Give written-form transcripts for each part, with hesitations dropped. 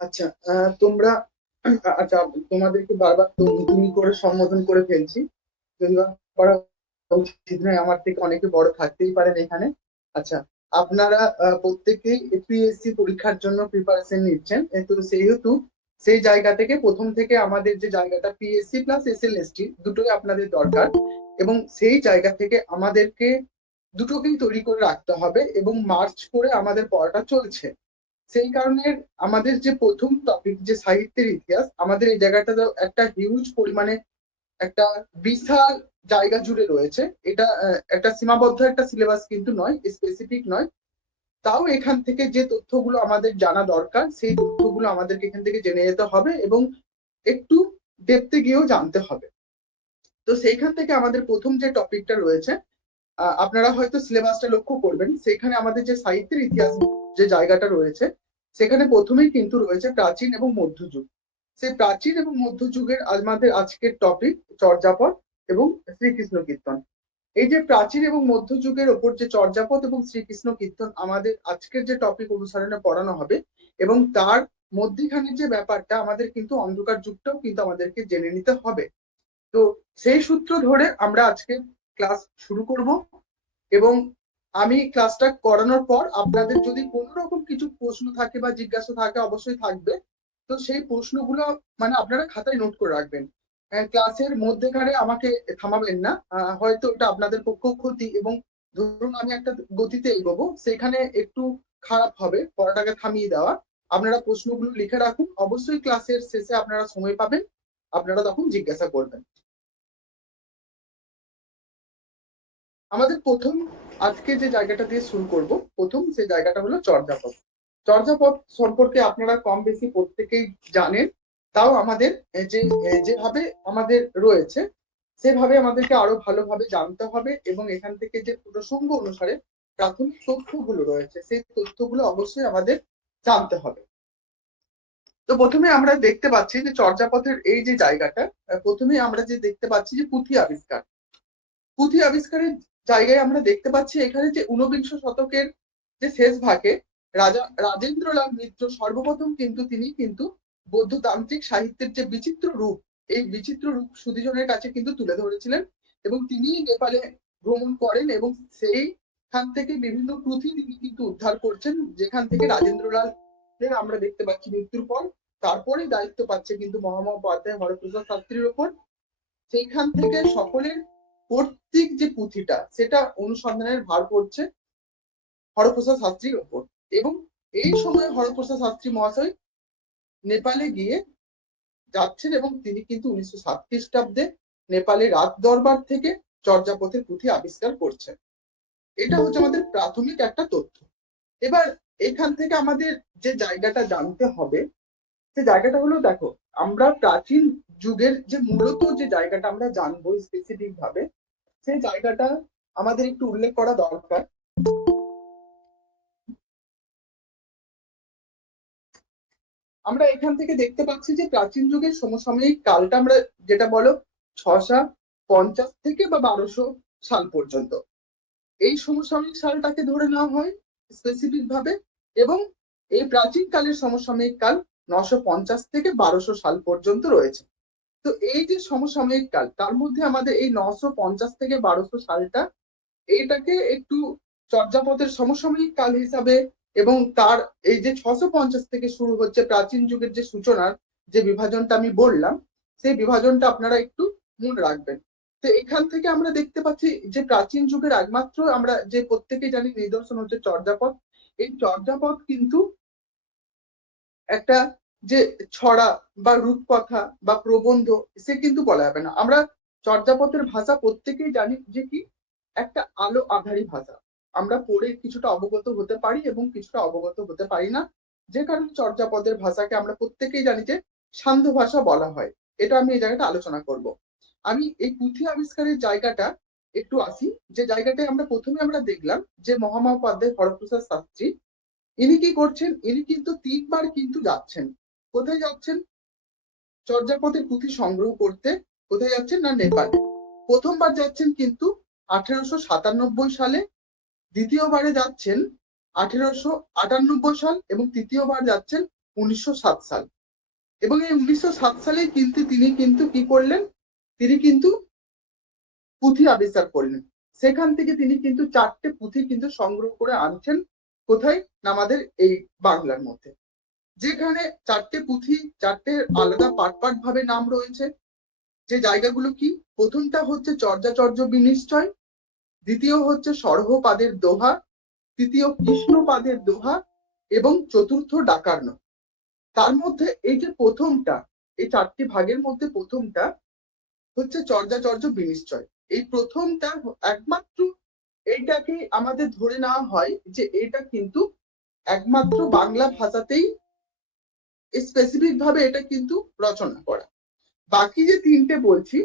আচ্ছা, তোমরা আচ্ছা, তোমাদেরকে বারবার তুমি তুমি করে সম্বোধন করে ফেলছি, যদিও করা উচিত নয়, আমার থেকে অনেকে বড় থাকতেই পারেন এখানে। আচ্ছা, আপনারা প্রত্যেকেই এপিএসসি পরীক্ষার জন্য প্রিপারেশন নিচ্ছেন, তো সেহেতু সেই জায়গা থেকে প্রথম থেকে আমাদের যে জায়গাটা পিএসসি প্লাস এসএলএসটি দুটোই আপনাদের দরকার, এবং সেই জায়গা থেকে আমাদেরকে দুটোকেই তৈরি করে রাখতে হবে এবং মার্চ করে আমাদের পড়াটা চলছে। সেই কারণে আমাদের যে প্রথম টপিক যে সাহিত্যের ইতিহাস, আমাদের এই জায়গাটা একটা হিউজ পরিমাণে একটা বিশাল জায়গা জুড়ে রয়েছে। এটা একটা সীমাবদ্ধ একটা সিলেবাস কিন্তু নয়, স্পেসিফিক নয়। তাও এখান থেকে যে তথ্যগুলো আমাদের জানা দরকার সেই তথ্যগুলো আমাদেরকে এখান থেকে জেনে যেতে হবে এবং একটু ডেপথে গিয়েও জানতে হবে। তো সেইখান থেকে আমাদের প্রথম যে টপিকটা রয়েছে, আপনারা হয়তো সিলেবাসটা লক্ষ্য করবেন, সেখানে আমাদের যে সাহিত্যের ইতিহাস যে জায়গাটা রয়েছে, সেখানে প্রথমেই কিন্তু রয়েছে প্রাচীন এবং মধ্যযুগ। সেই প্রাচীন এবং মধ্যযুগের আমাদের আজকের টপিক চর্যাপদ এবং শ্রীকৃষ্ণ কীর্তন। এই যে প্রাচীন এবং মধ্যযুগের ওপর যে চর্যাপদ এবং শ্রীকৃষ্ণ কীর্তন আমাদের আজকের যে টপিক অনুসারণে পড়ানো হবে, এবং তার মধ্যখানে যে ব্যাপারটা আমাদের কিন্তু অন্ধকার যুগটাও কিন্তু আমাদেরকে জেনে নিতে হবে। তো সেই সূত্র ধরে আমরা আজকে ক্লাস শুরু করব, এবং আমি ক্লাসটা করানোর পর আপনাদের যদি কোনো রকম কিছু প্রশ্ন থাকে বা জিজ্ঞাসা থাকে, অবশ্যই থাকবে। তো সেই প্রশ্নগুলো মানে আপনারা খাতায় নোট করে রাখবেন, ক্লাসের মধ্যেখানে আমাকে থামাবেন না। হয়তো এটা আপনাদের পক্ষেও ক্ষতি, এবং ধরুন আমি একটা গতিতে এগোবো, সেখানে একটু খারাপ হবে পড়াটাকে থামিয়ে দেওয়া। আপনারা প্রশ্নগুলো লিখে রাখুন, অবশ্যই ক্লাসের শেষে আপনারা সময় পাবেন, আপনারা তখন জিজ্ঞাসা করবেন। আমাদের প্রথম আজকে যে জায়গাটা দিয়ে শুরু করব, প্রথম যে জায়গাটা হলো চর্যাপদ। চর্যাপদ সম্পর্কে আপনারা কম বেশি প্রত্যেকেই জানেন, তাও আমাদের যেভাবে আমাদের রয়েছে সেভাবে আমাদেরকে আরো ভালোভাবে জানতে হবে, এবং এখান থেকে যে প্রসঙ্গ অনুসারে প্রাথমিক তথ্যগুলো রয়েছে সেই তথ্যগুলো অবশ্যই আমাদের জানতে হবে। তো প্রথমে আমরা দেখতে পাচ্ছি যে চর্যাপদের এই যে জায়গাটা, প্রথমে আমরা যে দেখতে পাচ্ছি যে পুঁথি আবিষ্কার। পুঁথি আবিষ্কারের জায়গায় আমরা দেখতে পাচ্ছি এখানে যে ঊনবিংশ শতকের যে শেষ ভাগে রাজেন্দ্রলাল মিত্র সর্বপ্রথম কিন্তু তিনি কিন্তু বৌদ্ধতান্ত্রিক সাহিত্যের যে বিচিত্র রূপ, এই বিচিত্র রূপ সুধীজনের কাছে কিন্তু তুলে ধরেছিলেন, এবং তিনি নেপালে ভ্রমণ করেন এবং সেইখান থেকে বিভিন্ন পুঁথি তিনি কিন্তু উদ্ধার করছেন, যেখান থেকে রাজেন্দ্রলাল আমরা দেখতে পাচ্ছি মৃত্যুর পর তারপরে দায়িত্ব পাচ্ছে কিন্তু মহামহোপাধ্যায় হরপ্রসাদ শাস্ত্রীর ওপর। সেইখান থেকে সকলের কর্তৃক যে পুঁথিটা সেটা অনুসন্ধানের ভার পড়ছে হরপ্রসাদ শাস্ত্রীর ওপর। এবং এই সময় হরপ্রসাদ শাস্ত্রী মহাশয় নেপালে গিয়ে যাচ্ছেন, এবং তিনি কিন্তু 1907 খ্রিস্টাব্দে নেপালের রাজ দরবার থেকে চর্যাপদের পুঁথি আবিষ্কার করছেন। এটা হচ্ছে আমাদের প্রাথমিক একটা তথ্য। এবার এখান থেকে আমাদের যে জায়গাটা জানতে হবে, সে জায়গাটা হলো, দেখো আমরা প্রাচীন যুগের যে মূলত যে জায়গাটা আমরা জানবো স্পেসিফিক ভাবে, সেই জায়গাটা আমাদের একটু উল্লেখ করা দরকার। আমরা এখান থেকে দেখতে পাচ্ছি যে প্রাচীন যুগের সমসাময়িক কালটা আমরা যেটা বলো 650 থেকে বা 1200 সাল পর্যন্ত, এই সমসাময়িক সালটাকে ধরে নেওয়া হয় স্পেসিফিক ভাবে, এবং এই প্রাচীন কালের সমসাময়িক কাল 950 থেকে 1200 সাল পর্যন্ত রয়েছে। তো এই যে সমসাময়িক কাল, তার মধ্যে আমাদের এই 950 থেকে 1200 সালটা, এইটাকে একটু চর্যাপদের সমসাময়িক কাল হিসাবে, এবং তার এই যে 650 থেকে শুরু হচ্ছে প্রাচীন যুগের যে সূচনার যে বিভাজনটা আমি বললাম, সেই বিভাজনটা আপনারা একটু মনে রাখবেন। তো এখান থেকে আমরা দেখতে পাচ্ছি যে প্রাচীন যুগের একমাত্র আমরা যে প্রত্যেকে জানি নিদর্শন হচ্ছে চর্যাপদ। এই চর্যাপদ কিন্তু একটা যে ছড়া বা রূপকথা বা প্রবন্ধ, সে কিন্তু বলা যাবে না। আমরা চর্যাপদের ভাষা প্রত্যেকেই জানি যে কি একটা আলো আঁধারি ভাষা, আমরা পড়ে কিছুটা অবগত হতে পারি এবং কিছুটা অবগত হতে পারি না, যে কারণে চর্যাপদের ভাষাকে আমরা প্রত্যেকেই জানি যে সান্ধ্য ভাষা বলা হয়। এটা আমি এই জায়গাটা আলোচনা করব। আমি এই পুঁথি আবিষ্কারের জায়গাটা একটু আসি, যে জায়গাটায় আমরা প্রথমে আমরা দেখলাম যে মহামহোপাধ্যায় হরপ্রসাদ শাস্ত্রী ইনি কি করছেন, ইনি কিন্তু 3বার কিন্তু যাচ্ছেন। কোথায় যাচ্ছেন? চর্যাপদের পুঁথি সংগ্রহ করতে। কোথায় যাচ্ছেন না নেপালে। প্রথমবার যাচ্ছেন কিন্তু 1897 সালে, দ্বিতীয়বারে যাচ্ছেন 1898 সাল এবং তৃতীয়বার যাচ্ছেন 1907 সাল। এবং এই 1907 সালে কিন্তু তিনি কিন্তু কি করলেন, তিনি কিন্তু পুঁথি আবিষ্কার করলেন। সেখান থেকে তিনি কিন্তু 4টে পুঁথি কিন্তু সংগ্রহ করে আনছেন কোথায় না আমাদের এই বাংলার মধ্যে, যেখানে 4টে পুঁথি 4টে আলাদা পার্ট পার্ট ভাবে নাম রয়েছে। যে জায়গাগুলো কি, প্রথমটা হচ্ছে চর্যাচর্য বিনিশ্চয়, দ্বিতীয় হচ্ছে সর্বপাদের দোহা, তৃতীয় কৃষ্ণপাদের দোহা এবং চতুর্থ ডাকার্ণ। তার মধ্যে এই যে প্রথমটা, এই 4টি ভাগের মধ্যে প্রথমটা হচ্ছে চর্যাচর্য বিনিশ্চয়। এই প্রথমটা একমাত্র এইটাকে আমাদের ধরে নেওয়া হয় যে এটা কিন্তু একমাত্র বাংলা ভাষাতেই স্পেসিফিক ভাবে এটা কিন্তু রচনা করা। বাকি যে 3টে বলছি,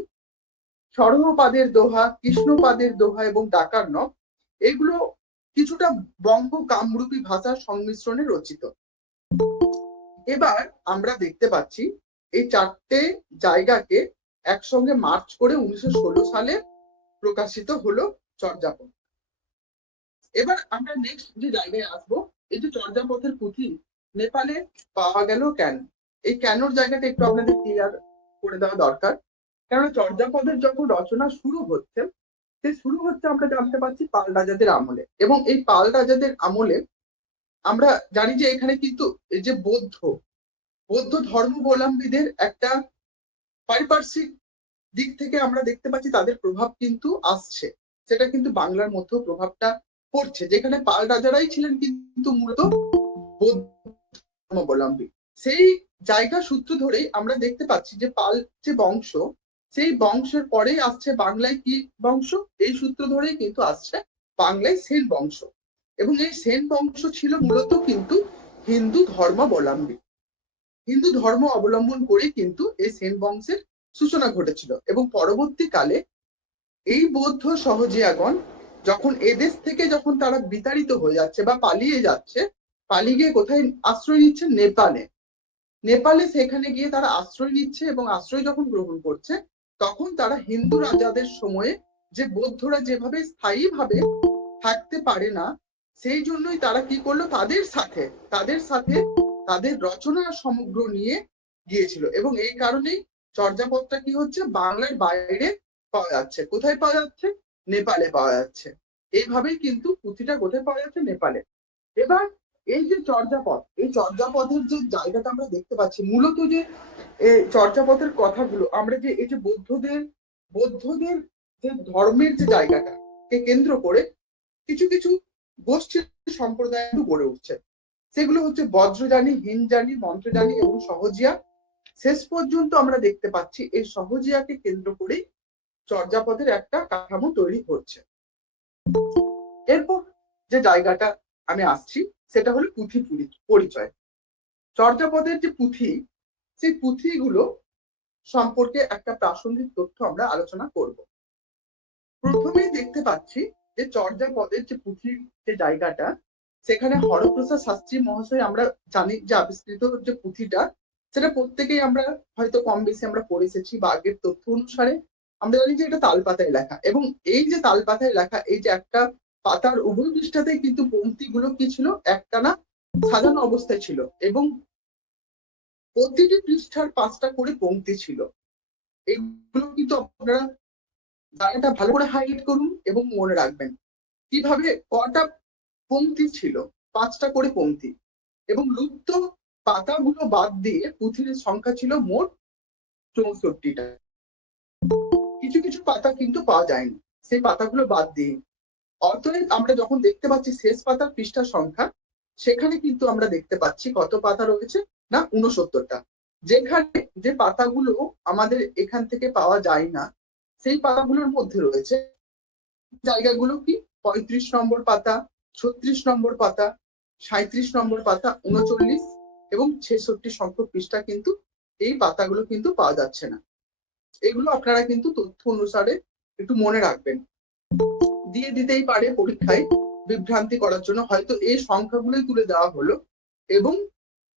সর্বপাদের দোহা, কৃষ্ণপাদের দোহা এবং ডাকার্ণ, এগুলো কিছুটা বঙ্গ কামরূপী ভাষার সংমিশ্রণে রচিত। এবার আমরা দেখতে পাচ্ছি এই 4টে জায়গাকে একসঙ্গে মার্চ করে 1916 সালে প্রকাশিত হলো চর্যাপদ। এবার আমরা নেক্সট যে জায়গায় আসবো, এই যে চর্যাপদের পুঁথি নেপালে পাওয়া গেল কেন, এই কেনর জায়গাটা একটু আপনাদের ক্লিয়ার করে দেওয়া দরকার। কারণ চর্যাপদের যখন রচনা শুরু হচ্ছে, সে শুরু হচ্ছে আমরা জানতে পারছি পাল রাজাদের আমলে। এবং এই পাল রাজাদের আমলে আমরা জানি যে এখানে কিন্তু এই যে বৌদ্ধ ধর্মাবলম্বীদের একটা পারিপার্শ্বিক দিক থেকে আমরা দেখতে পাচ্ছি তাদের প্রভাব কিন্তু আসছে, সেটা কিন্তু বাংলার মধ্যেও প্রভাবটা পড়ছে, যেখানে পাল রাজারাই ছিলেন কিন্তু মূলত বৌদ্ধ ধর্মাবলম্বী। সেই জায়গা সূত্র ধরেই আমরা দেখতে পাচ্ছি যে পাল যে বংশ, সেই বংশের পরেই আসছে বাংলায় কি বংশ, এই সূত্র ধরেই কিন্তু আসছে বাংলায় সেন বংশ। এবং এই সেন বংশ ছিল মূলত কিন্তু হিন্দু ধর্মাবলম্বী, হিন্দু ধর্ম অবলম্বন করে কিন্তু এই সেন বংশের সূচনা ঘটেছিল। এবং পরবর্তীকালে এই বৌদ্ধ সহজিয়াগণ যখন এদেশ থেকে যখন তারা বিতাড়িত হয়ে যাচ্ছে বা পালিয়ে যাচ্ছে, পালিয়ে গিয়ে কোথায় আশ্রয় নিচ্ছে, নেপালে সেখানে গিয়ে তারা আশ্রয় নিচ্ছে এবং আশ্রয় যখন গ্রহণ করছে, তখন তারা হিন্দু রাজাদের সময়ে যে বৌদ্ধরা যেভাবে স্থায়ীভাবে থাকতে পারে না, সেই জন্যই তারা কি করলো, তাদের সাথে তাদের রচনা সমগ্র নিয়ে গিয়েছিল। এবং এই কারণেই চর্যাপদটা কি হচ্ছে, বাংলার বাইরে পাওয়া যাচ্ছে। কোথায় পাওয়া যাচ্ছে, নেপালে পাওয়া যাচ্ছে। এইভাবেই কিন্তু পুঁথিটা কোথায় পাওয়া যাচ্ছে, নেপালে। এবার এই যে চর্যাপদ, এই চর্যাপদের যে জায়গাটা আমরা দেখতে পাচ্ছি, মূলত যে এই চর্যাপদের কথাগুলো আমরা যে এই যে বৌদ্ধদের যে ধর্মের যে জায়গাটাকে কেন্দ্র করে কিছু কিছু গোষ্ঠী সম্প্রদায় গড়ে উঠছে, সেগুলো হচ্ছে বজ্রযানী, হিনযানী, মন্ত্রযানী এবং সহজিয়া। শেষ পর্যন্ত আমরা দেখতে পাচ্ছি এই সহজিয়াকে কেন্দ্র করে চর্যাপদের একটা কাঠামো তৈরি হচ্ছে। এরপর যে জায়গাটা আমি আসছি সেটা হলো পুঁথি পরিচয়। চর্যাপদের যে পুঁথি, সেই পুঁথিগুলো সম্পর্কে একটা প্রাসঙ্গিক তথ্য আমরা আলোচনা করব। প্রথমেই দেখতে পাচ্ছি যে চর্যাপদের যে পুঁথির যে জায়গাটা, সেখানে হরপ্রসাদ শাস্ত্রী মহাশয় আমরা জানি যে আবিষ্কৃত যে পুঁথিটা, সেটা প্রত্যেকেই আমরা হয়তো কম বেশি আমরা পড়ে এসেছি বা আগের তথ্য অনুসারে আমরা জানি যে এটা তালপাতায় লেখা। এবং এই যে তালপাতায় লেখা, এই যে একটা পাতার উভয় পৃষ্ঠাতেই কিন্তু পংক্তিগুলো কি ছিল, একটানা সাজানো অবস্থায় ছিল এবং প্রতিটি পৃষ্ঠার 5টা করে পংক্তি ছিল। এগুলো কিন্তু আপনারা জায়গাটা ভালো করে হাইলাইট করুন এবং মনে রাখবেন কিভাবে কটা পংক্তি ছিল, 5টা করে পংক্তি। এবং লুপ্ত পাতাগুলো বাদ দিয়ে পুঁথির সংখ্যা ছিল মোট 64টা। কিছু কিছু পাতা কিন্তু পাওয়া যায়নি, সেই পাতাগুলো বাদ দিয়ে। অতএব আমরা যখন দেখতে পাচ্ছি শেষ পাতার পৃষ্ঠা সংখ্যা, সেখানে কিন্তু আমরা দেখতে পাচ্ছি কত পাতা রয়েছে না, 69টা। যেখানে যে পাতাগুলো আমাদের এখান থেকে পাওয়া যায় না, সেই পাতাগুলোর মধ্যে রয়েছে জায়গাগুলো কি, 35 নম্বর পাতা, 36 নম্বর পাতা, 37 নম্বর পাতা, 39 এবং 66 সংখ্যক পৃষ্ঠা কিন্তু এই পাতাগুলো কিন্তু পাওয়া যাচ্ছে না। এগুলো আপনারা কিন্তু তথ্য অনুসারে একটু মনে রাখবেন। দিয়ে দিতেই পারে পরীক্ষায় বিভ্রান্তি করার জন্য, হয়তো এই সংখ্যাগুলোই তুলে দেওয়া হলো এবং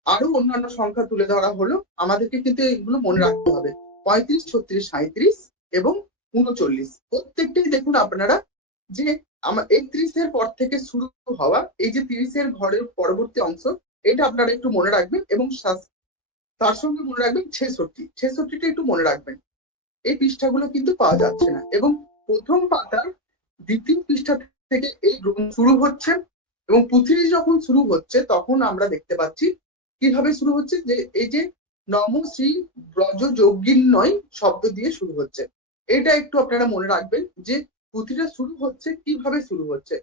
আরো অন্যান্য সংখ্যা তুলে ধরা হলো। আমাদেরকে কিন্তু এগুলো মনে রাখতে হবে, 35, 36, 37 এবং 39। প্রত্যেকটাই দেখুন আপনারা যে আমার 31-এর পর থেকে শুরু হওয়া এই যে 30-এর ঘরের পরবর্তী অংশ, এটা আপনারা একটু মনে রাখবেন এবং তার সঙ্গে মনে রাখবেন 66টা একটু মনে রাখবেন। এই পৃষ্ঠাগুলো কিন্তু পাওয়া যাচ্ছে না এবং প্রথম পাতার দ্বিতীয় পৃষ্ঠা থেকে এই গ্রন্থ শুরু হচ্ছে এবং পুঁথিটি যখন শুরু হচ্ছে তখন আমরা দেখতে পাচ্ছি কিভাবে শুরু হচ্ছে, যে এই যে নম শ্রী ব্রজ যোগিন্নয় শব্দ দিয়ে শুরু হচ্ছে। এটা একটু আপনারা মনে রাখবেন যে পুঁথিটা শুরু হচ্ছে কিভাবে শুরু হচ্ছে।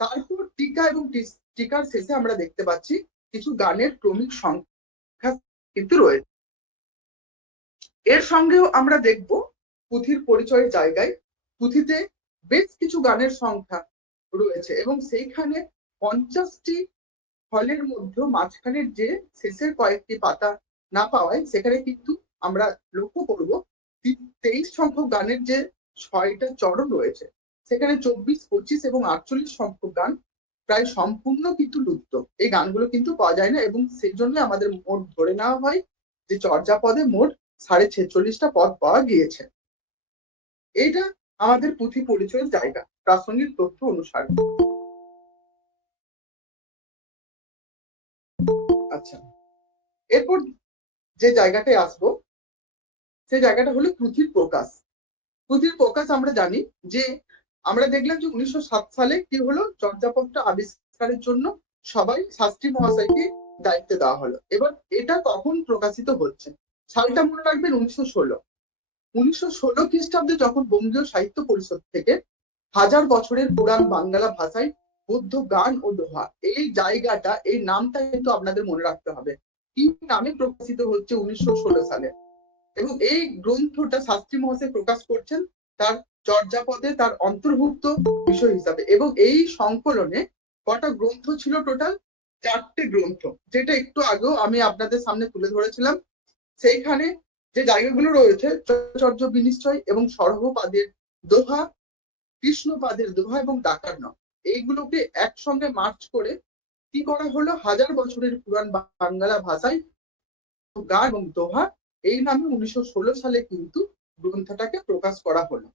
তারপর টিকা এবং টিকার শেষে আমরা দেখতে পাচ্ছি কিছু গানের ক্রমিক সংখ্যা কিন্তু রয়েছে। এর সঙ্গেও আমরা দেখব পুঁথির পরিচয়ের জায়গায় পুঁথিতে বেশ কিছু গানের সংখ্যা রয়েছে এবং সেইখানে 50টি ফলের মধ্যে মাঝখানের যে শেষের কয়েকটি পাতা না পাওয়ায় সেখানে কিন্তু আমরা লক্ষ্য করব 23 সংখ্যক গানের যে 6টা চরণ রয়েছে সেখানে 24, 25 এবং 48 সংখ্যক গান প্রায় সম্পূর্ণ কিন্তু লুপ্ত। এই গানগুলো কিন্তু পাওয়া যায় না এবং সেই জন্য আমাদের মোট ধরে নেওয়া হয় যে চর্যাপদে মোট 46.5টা পদ পাওয়া গিয়েছে। এইটা আমাদের পুঁথি পরিচয়ের জায়গা প্রাসঙ্গিক তথ্য অনুসারে। আচ্ছা, এরপর যে জায়গাটায় আসবো সেই জায়গাটা হলো পুঁথির প্রকাশ। পুঁথির প্রকাশ আমরা জানি যে আমরা দেখলাম যে 1907 সালে কি হলো, চর্যাপদটা আবিষ্কারের জন্য সবাই শাস্ত্রী মহাশয়কে দায়িত্ব দেওয়া হলো। এবার এটা কখন প্রকাশিত হচ্ছে সালটা মনে রাখবেন 1916 খ্রিস্টাব্দে যখন বঙ্গীয় সাহিত্য পরিষদ থেকে 1000 বছরের পুরাণ বাংলা ভাষায় বৌদ্ধ গান ও দোহা, এই জায়গাটা এই নামটা কিন্তু আপনাদের মনে রাখতে হবে কি নামে প্রকাশিত হচ্ছে 1916 সালে। এবং এই গ্রন্থটা শাস্ত্রী মহাশয় প্রকাশ করছেন তার চর্যাপদে তার অন্তর্ভুক্ত বিষয় হিসাবে এবং এই সংকলনে কটা গ্রন্থ ছিল, টোটাল 4টে গ্রন্থ, যেটা একটু আগেও আমি আপনাদের সামনে তুলে ধরেছিলাম। সেইখানে যে জায়গাগুলো রয়েছে চর্য বিনিশ্চয় এবং সর্বপাদের দোহা, কৃষ্ণপাদের দোহা এবং ডাকার্ণ, এইগুলোকে একসঙ্গে মার্চ করে কি করা হলো, 1000 বছরের পুরাণ বাংলা ভাষায় গান এবং দোহা এই নামে 1916 সালে কিন্তু গ্রন্থটাকে প্রকাশ করা হলো।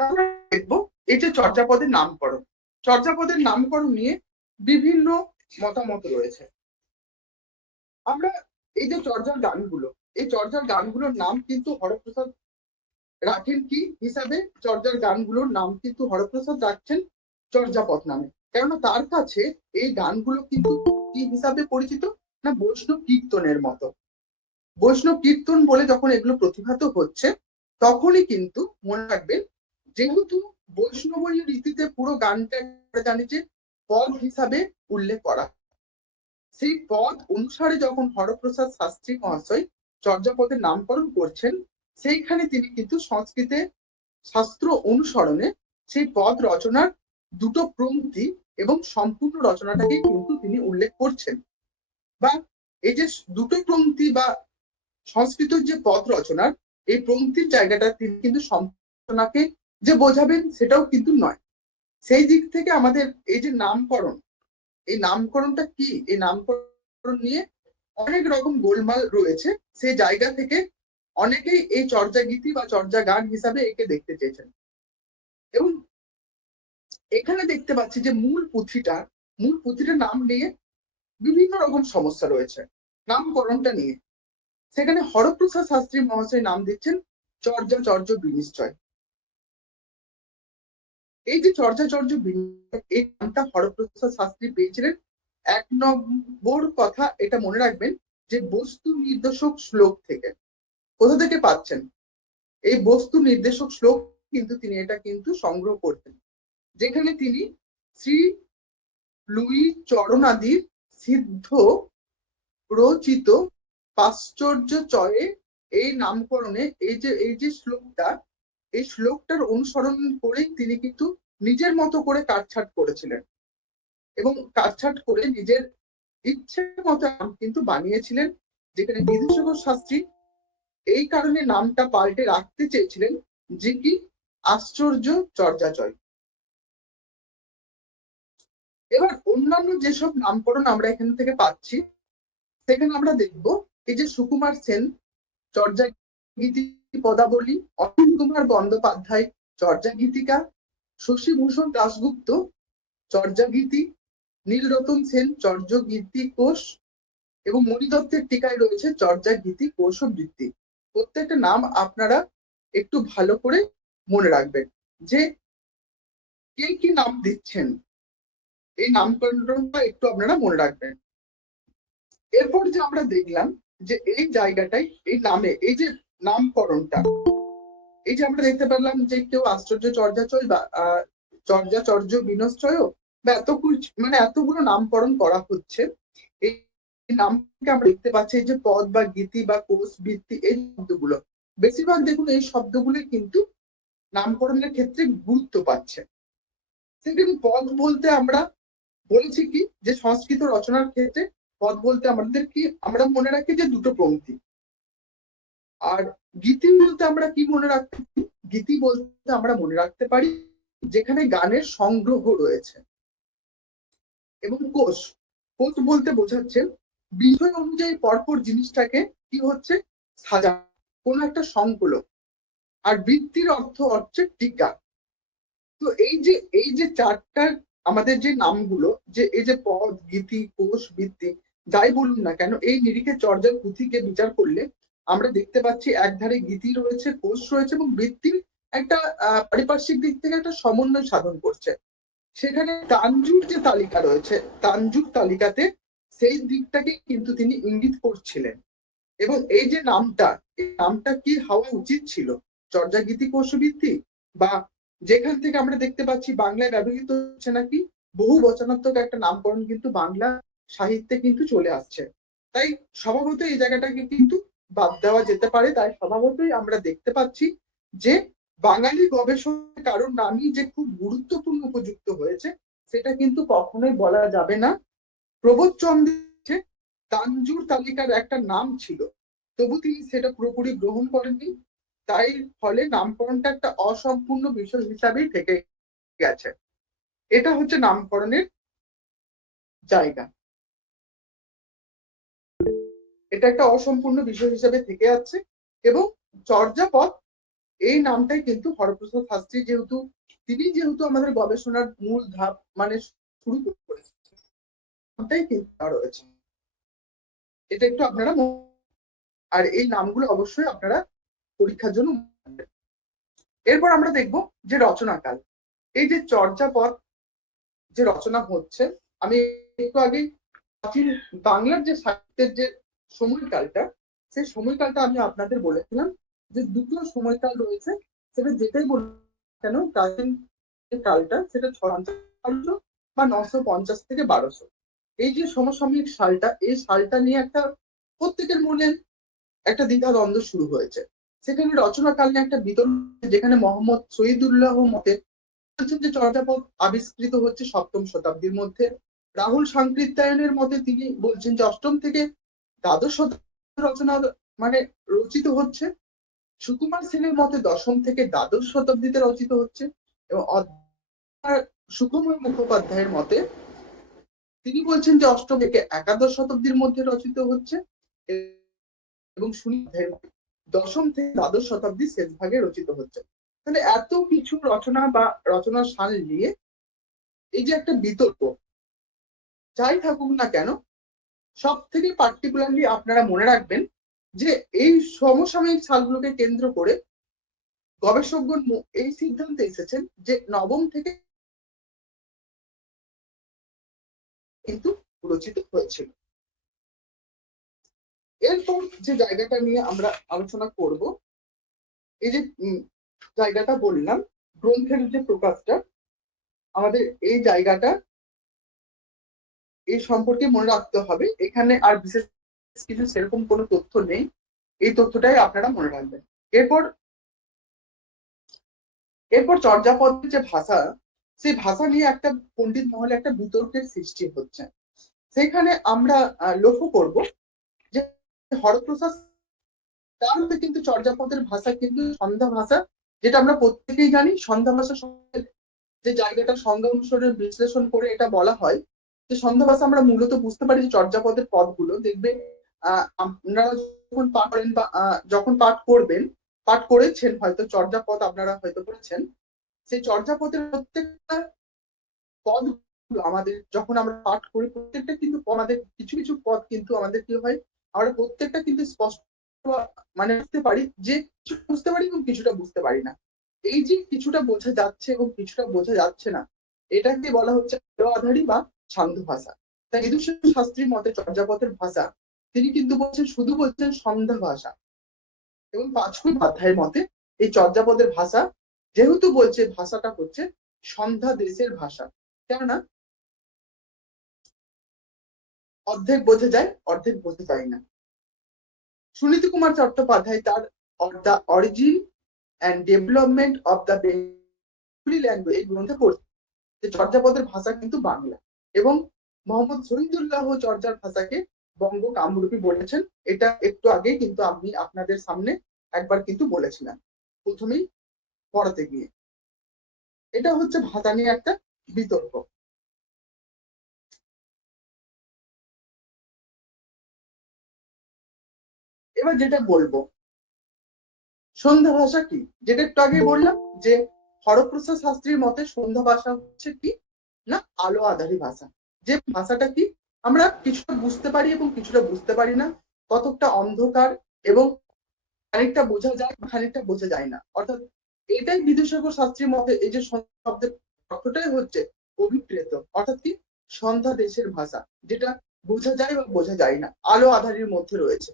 তারপরে দেখবো এই যে চর্যাপদের নামকরণ। চর্যাপদের নামকরণ নিয়ে বিভিন্ন মতামত রয়েছে। আমরা এই যে চর্যার গানগুলো, এই চর্যার গানগুলোর নাম কিন্তু হরপ্রসাদ রাখেন কি হিসাবে, চর্যার গানগুলোর নাম কিন্তু হরপ্রসাদ রাখছেন চর্যাপদ নামে, কেননা তার কাছে এই গানগুলো কিন্তু কি হিসাবে পরিচিত না, বৈষ্ণব কীর্তনের মতো। বৈষ্ণব কীর্তন বলে যখন এগুলো প্রতিভাত হচ্ছে তখনই কিন্তু মনে রাখবেন, যেহেতু বৈষ্ণবী রীতিতে পুরো গানটা জানি যে পদ হিসাবে উল্লেখ করা, সেই পদ অনুসারে যখন হরপ্রসাদ শাস্ত্রী মহাশয় চর্যাপদের নামকরণ করছেন সেইখানে তিনি কিন্তু সংস্কৃতে শাস্ত্র অনুসরণে সেই পদ রচনার দুটো পংক্তি এবং সম্পূর্ণ রচনাটাকে কিন্তু তিনি উল্লেখ করছেন, বা এই যে দুটো পংক্তি বা সংস্কৃত যে পদ রচনার এই পংক্তির জায়গাটা তিনি কিন্তু সম্পূর্ণকে যে বোঝাবেন সেটাও কিন্তু নয়। সেই দিক থেকে আমাদের এই যে নামকরণ, এই নামকরণটা কি, এই নামকরণ নিয়ে অনেক রকম গোলমাল রয়েছে। সেই জায়গা থেকে অনেকেই এই চর্যা গীতি বা চর্যা গান হিসাবে একে দেখতে চেয়েছেন এবং এখানে দেখতে পাচ্ছি যে মূল পুঁথিটার নাম নিয়ে বিভিন্ন রকম সমস্যা রয়েছে নামকরণটা নিয়ে। সেখানে হরপ্রসাদ শাস্ত্রী মহাশয় নাম দিচ্ছেন চর্য বিনিশ্চয়। এই যে চর্য বিনিশ্চয় এই নামটা হরপ্রসাদ শাস্ত্রী পেয়েছিলেন 1 নম্বর কথা এটা মনে রাখবেন যে বস্তু নির্দেশক শ্লোক থেকে। কোথা থেকে পাচ্ছেন এই বস্তু নির্দেশক শ্লোক, কিন্তু তিনি এটা কিন্তু সংগ্রহ করতেন, যেখানে তিনি শ্রী লুই চরণাদির সিদ্ধ রচিত পাশ্চর্য চয়ে এই নামকরণে এই যে শ্লোকটা, এই শ্লোকটার অনুসরণ করে তিনি কিন্তু নিজের মতো করে কাটছাট করেছিলেন এবং কাটছাট করে নিজের ইচ্ছে মতো নাম কিন্তু বানিয়েছিলেন, যেখানে বিদুসাগর শাস্ত্রী এই কারণে নামটা পাল্টে রাখতে চেয়েছিলেন যে কি আশ্চর্য চর্যাচয়। এবার অন্যান্য যেসব নামকরণ আমরা এখান থেকে পাচ্ছি সেখানে আমরা দেখব এই যে সুকুমার সেন চর্যাগীতি পদাবলী, অনিল কুমার বন্দ্যোপাধ্যায় চর্যাগীতিকা, শশীভূষণ দাশগুপ্ত চর্যাগীতি, নীলরতন সেন চর্যাগীতি কোষ এবং মণিদত্তের টিকায় রয়েছে চর্যাগীতি কোষ ও বৃত্তি। প্রত্যেকটা নাম আপনারা একটু ভালো করে মনে রাখবেন যে কে কি নাম দিচ্ছেন, এই নামকরণটা একটু আপনারা মনে রাখবেন। এরপর যে আমরা দেখলাম যে এই জায়গাটাই এই নামে এই যে নামকরণটা, এই যে আমরা দেখতে পেলাম যে কেউ আশ্চর্য চর্যাচয় বা চর্যাচর্য বিনশ্চয় বা মানে এতগুলো নামকরণ করা হচ্ছে। এই নামকে আমরা দেখতে পাচ্ছি যে পদ বা গীতি বা কোষ বৃত্তি এই শব্দগুলো বেশিরভাগ দেখুন এই শব্দগুলো কিন্তু নামকরণের ক্ষেত্রে গুরুত্ব পাচ্ছে। সেখানে পদ বলতে আমরা বলেছি কি যে সংস্কৃত রচনার ক্ষেত্রে পদ বলতে আমাদের কি আমরা মনে রাখি যে দুটো পংক্তি। আর গীতি বলতে আমরা কি মনে রাখতে পারি? গীতি বলতে আমরা মনে রাখতে পারি যেখানে গানের সংগ্রহ রয়েছে। এবং কোষ, কোষ বলতে বোঝাচ্ছে বিষয় অনুযায়ী পরপর জিনিসটাকে কি হচ্ছে সাজানো, কোন একটা সংকলন। আর বৃত্তির অর্থ হচ্ছে টিকা। তো এই যে চারটা আমাদের যে নামগুলো, যে এই যে পদ, গীতি, কোষ, বৃত্তি যাই বলুন না কেন, এই নিরিখে চর্যার পুঁথিকে বিচার করলে আমরা দেখতে পাচ্ছি একধারে গীতি রয়েছে, কোষ রয়েছে এবং বৃত্তির একটা পারিপার্শ্বিক দিক থেকে একটা সমন্বয় সাধন করছে। সেখানে তানজুর যে তালিকা রয়েছে, তানজুর তালিকাতে সেই দিকটাকে কিন্তু তিনি ইঙ্গিত করছিলেন। এবং এই যে নামটা, এই নামটা কি হওয়া উচিত ছিল? চর্যাগীতি কোষবৃত্তি, বা যেখান থেকে আমরা দেখতে পাচ্ছি বাংলায় ব্যবহৃত হচ্ছে নাকি বহু বচনাত্মক একটা নামকরণ কিন্তু বাংলা সাহিত্যে কিন্তু চলে আসছে। তাই স্বভাবত এই জায়গাটাকে কিন্তু বাদ দেওয়া যেতে পারে। তাই স্বভাবতই আমরা দেখতে পাচ্ছি যে বাঙালি গবেষণার কারোর নামই যে খুব গুরুত্বপূর্ণ উপযুক্ত হয়েছে সেটা কিন্তু কখনোই বলা যাবে না। প্রবোধচন্দ্রের তানজুর তালিকার একটা নাম ছিল, তবু তিনি সেটা পুরোপুরি গ্রহণ করেননি। তাই ফলে নামকরণটা একটা অসম্পূর্ণ বিষয় হিসাবেই থেকে গেছে। এটা হচ্ছে নামকরণের জায়গা, এটা একটা অসম্পূর্ণ বিষয় হিসাবে থেকে যাচ্ছে। এবং চর্যাপদ এই নামটাই কিন্তু হরপ্রসাদ শাস্ত্রী তিনি যেহেতু আমাদের গবেষণার মূল ধাপ মানে শুরু করেছেন, নামটাই কিন্তু রয়েছে। এটা একটু আপনারা, আর এই নামগুলো অবশ্যই আপনারা পরীক্ষার জন্য। এরপর আমরা দেখব যে রচনাকাল। এই যে চর্যাপদ যে রচনা হচ্ছে, আমি একটু আগে প্রাচীন বাংলার যে সাহিত্যের যে সময়কালটা, সেই সময়কালটা আমি আপনাদের বলেছিলাম যে দুটো সময়কাল রয়েছে। সেটা যেটাই বলুন কেন, প্রাচীন যে কালটা সেটা 650 বা 950 থেকে 1200, এই যে সমসাময়িক সালটা, এই সালটা নিয়ে একটা প্রত্যেকের মনে একটা দ্বিধাদ্বন্দ্ব শুরু হয়েছে। সেখানে রচনাকাল নিয়ে একটা বিতর্ক, যেখানে মোহাম্মদ শহীদুল্লাহ মতে বলছেন যে চর্যাপদ আবিষ্কৃত হচ্ছে সপ্তম শতাব্দীর মধ্যে। রাহুল সাংকৃত্যায়নের মতে তিনি বলছেন যে অষ্টম থেকে দ্বাদশ শতাব্দী রচনা মানে রচিত হচ্ছে। সুকুমার সেনের মতে দশম থেকে দ্বাদশ শতাব্দীতে রচিত হচ্ছে। এবং সুকুমার মুখোপাধ্যায়ের মতে তিনি বলছেন যে অষ্টম থেকে একাদশ শতাব্দীর মধ্যে রচিত হচ্ছে এবং সুনীল দশম থেকে দ্বাদশ শতাব্দীর শেষ ভাগে রচিত হচ্ছে। তাহলে এত কিছু রচনা বা রচনার সাল নিয়ে এই যে একটা বিতর্ক, যাই থাকুক না কেন, সব থেকে পার্টিকুলারলি আপনারা মনে রাখবেন যে এই সমসাময়িক সালগুলোকে কেন্দ্র করে গবেষকগণ এই সিদ্ধান্তে এসেছেন যে নবম থেকে কিন্তু রচিত হয়েছিল। এরপর যে জায়গাটা নিয়ে আমরা আলোচনা করব, এই যে জায়গাটা বললাম গ্রন্থের যে প্রকাশটা, আমাদের এই জায়গাটা এই সম্পর্কে মনে রাখতে হবে। এখানে আর বিশেষ কিছু সেরকম কোনো তথ্য নেই, এই তথ্যটাই আপনারা মনে রাখবেন। এরপর চর্যাপদের যে ভাষা, সেই ভাষা নিয়ে একটা পণ্ডিত মহলে একটা বিতর্কের সৃষ্টি হচ্ছে। সেখানে আমরা লক্ষ্য করব যে হরপ্রসাদ তার মধ্যে কিন্তু চর্যাপদের ভাষা কিন্তু সন্ধ্যা ভাষা, যেটা আমরা প্রত্যেকেই জানি। সন্ধ্যা ভাষা যে জায়গাটা সংজ্ঞা অনুসারে বিশ্লেষণ করে এটা বলা হয় যে সন্ধ্যা ভাষা আমরা মূলত বুঝতে পারি যে চর্যাপদের পদগুলো দেখবে আপনারা যখন পাঠ করেন বা যখন পাঠ করবেন, পাঠ করেছেন হয়তো চর্যাপদ আপনারা হয়তো পড়েছেন। সেই চর্যাপদের প্রত্যেকটা পদগুলো আমাদের যখন আমরা পাঠ করি প্রত্যেকটা কিন্তু আমাদের কিছু কিছু পদ কিন্তু আমাদের কি হয়, আমরা প্রত্যেকটা কিন্তু স্পষ্ট মানে বুঝতে পারি, যে কিছু বুঝতে পারি এবং কিছুটা বুঝতে পারি না। এই যে কিছুটা বোঝা যাচ্ছে এবং কিছুটা বোঝা যাচ্ছে না, এটাকে বলা হচ্ছে আধারী বা সান্ধ্য ভাষা। তাই বিদুষী শাস্ত্রীর মতে চর্যাপদের ভাষা তিনি কিন্তু বলছেন, শুধু বলছেন সন্ধ্যা ভাষা। এবং পাঁচকুই অধ্যায়ের মতে এই চর্যাপদের ভাষা যেহেতু বলছে ভাষাটা হচ্ছে সন্ধ্যা দেশের ভাষা, কেননা অর্ধেক বোঝা যায় অর্ধেক বোঝা যায় না। সুনীতি কুমার চট্টোপাধ্যায় তার the origin and development of the Bengali language এই গ্রন্থে পড়ছে যে চর্যাপদের ভাষা কিন্তু বাংলা, এবং মোহাম্মদ শহীদুল্লাহ চর্যার ভাষাকে বঙ্গ কামরূপী বলেছেন। এটা একটু আগে কিন্তু আমি আপনাদের সামনে একবার কিন্তু বলেছিলাম প্রথমেই পড়াতে গিয়ে। এটা হচ্ছে ভাষা নিয়ে একটা বিতর্ক। এবার যেটা বলবো, সন্ধ্যা ভাষা কি, যেটা একটু আগে বললাম যে হরপ্রসাদ শাস্ত্রীর মতে সন্ধ্যা ভাষা হচ্ছে কি না আলো আধারী ভাষা। যে ভাষাটা কি আমরা কিছুটা বুঝতে পারি এবং কিছুটা বুঝতে পারি না, কতকটা অন্ধকার এবং খানিকটা বোঝা যায় খানিকটা বোঝা যায় না। অর্থাৎ এটাই বিদ্যাসাগর শাস্ত্রীর মতে এই যে শব্দের অর্থটাই হচ্ছে অভিপ্রেত, অর্থাৎ কি সন্ধ্যা দেশের ভাষা, যেটা বোঝা যায় বা বোঝা যায় না, আলো আধারির মধ্যে রয়েছে।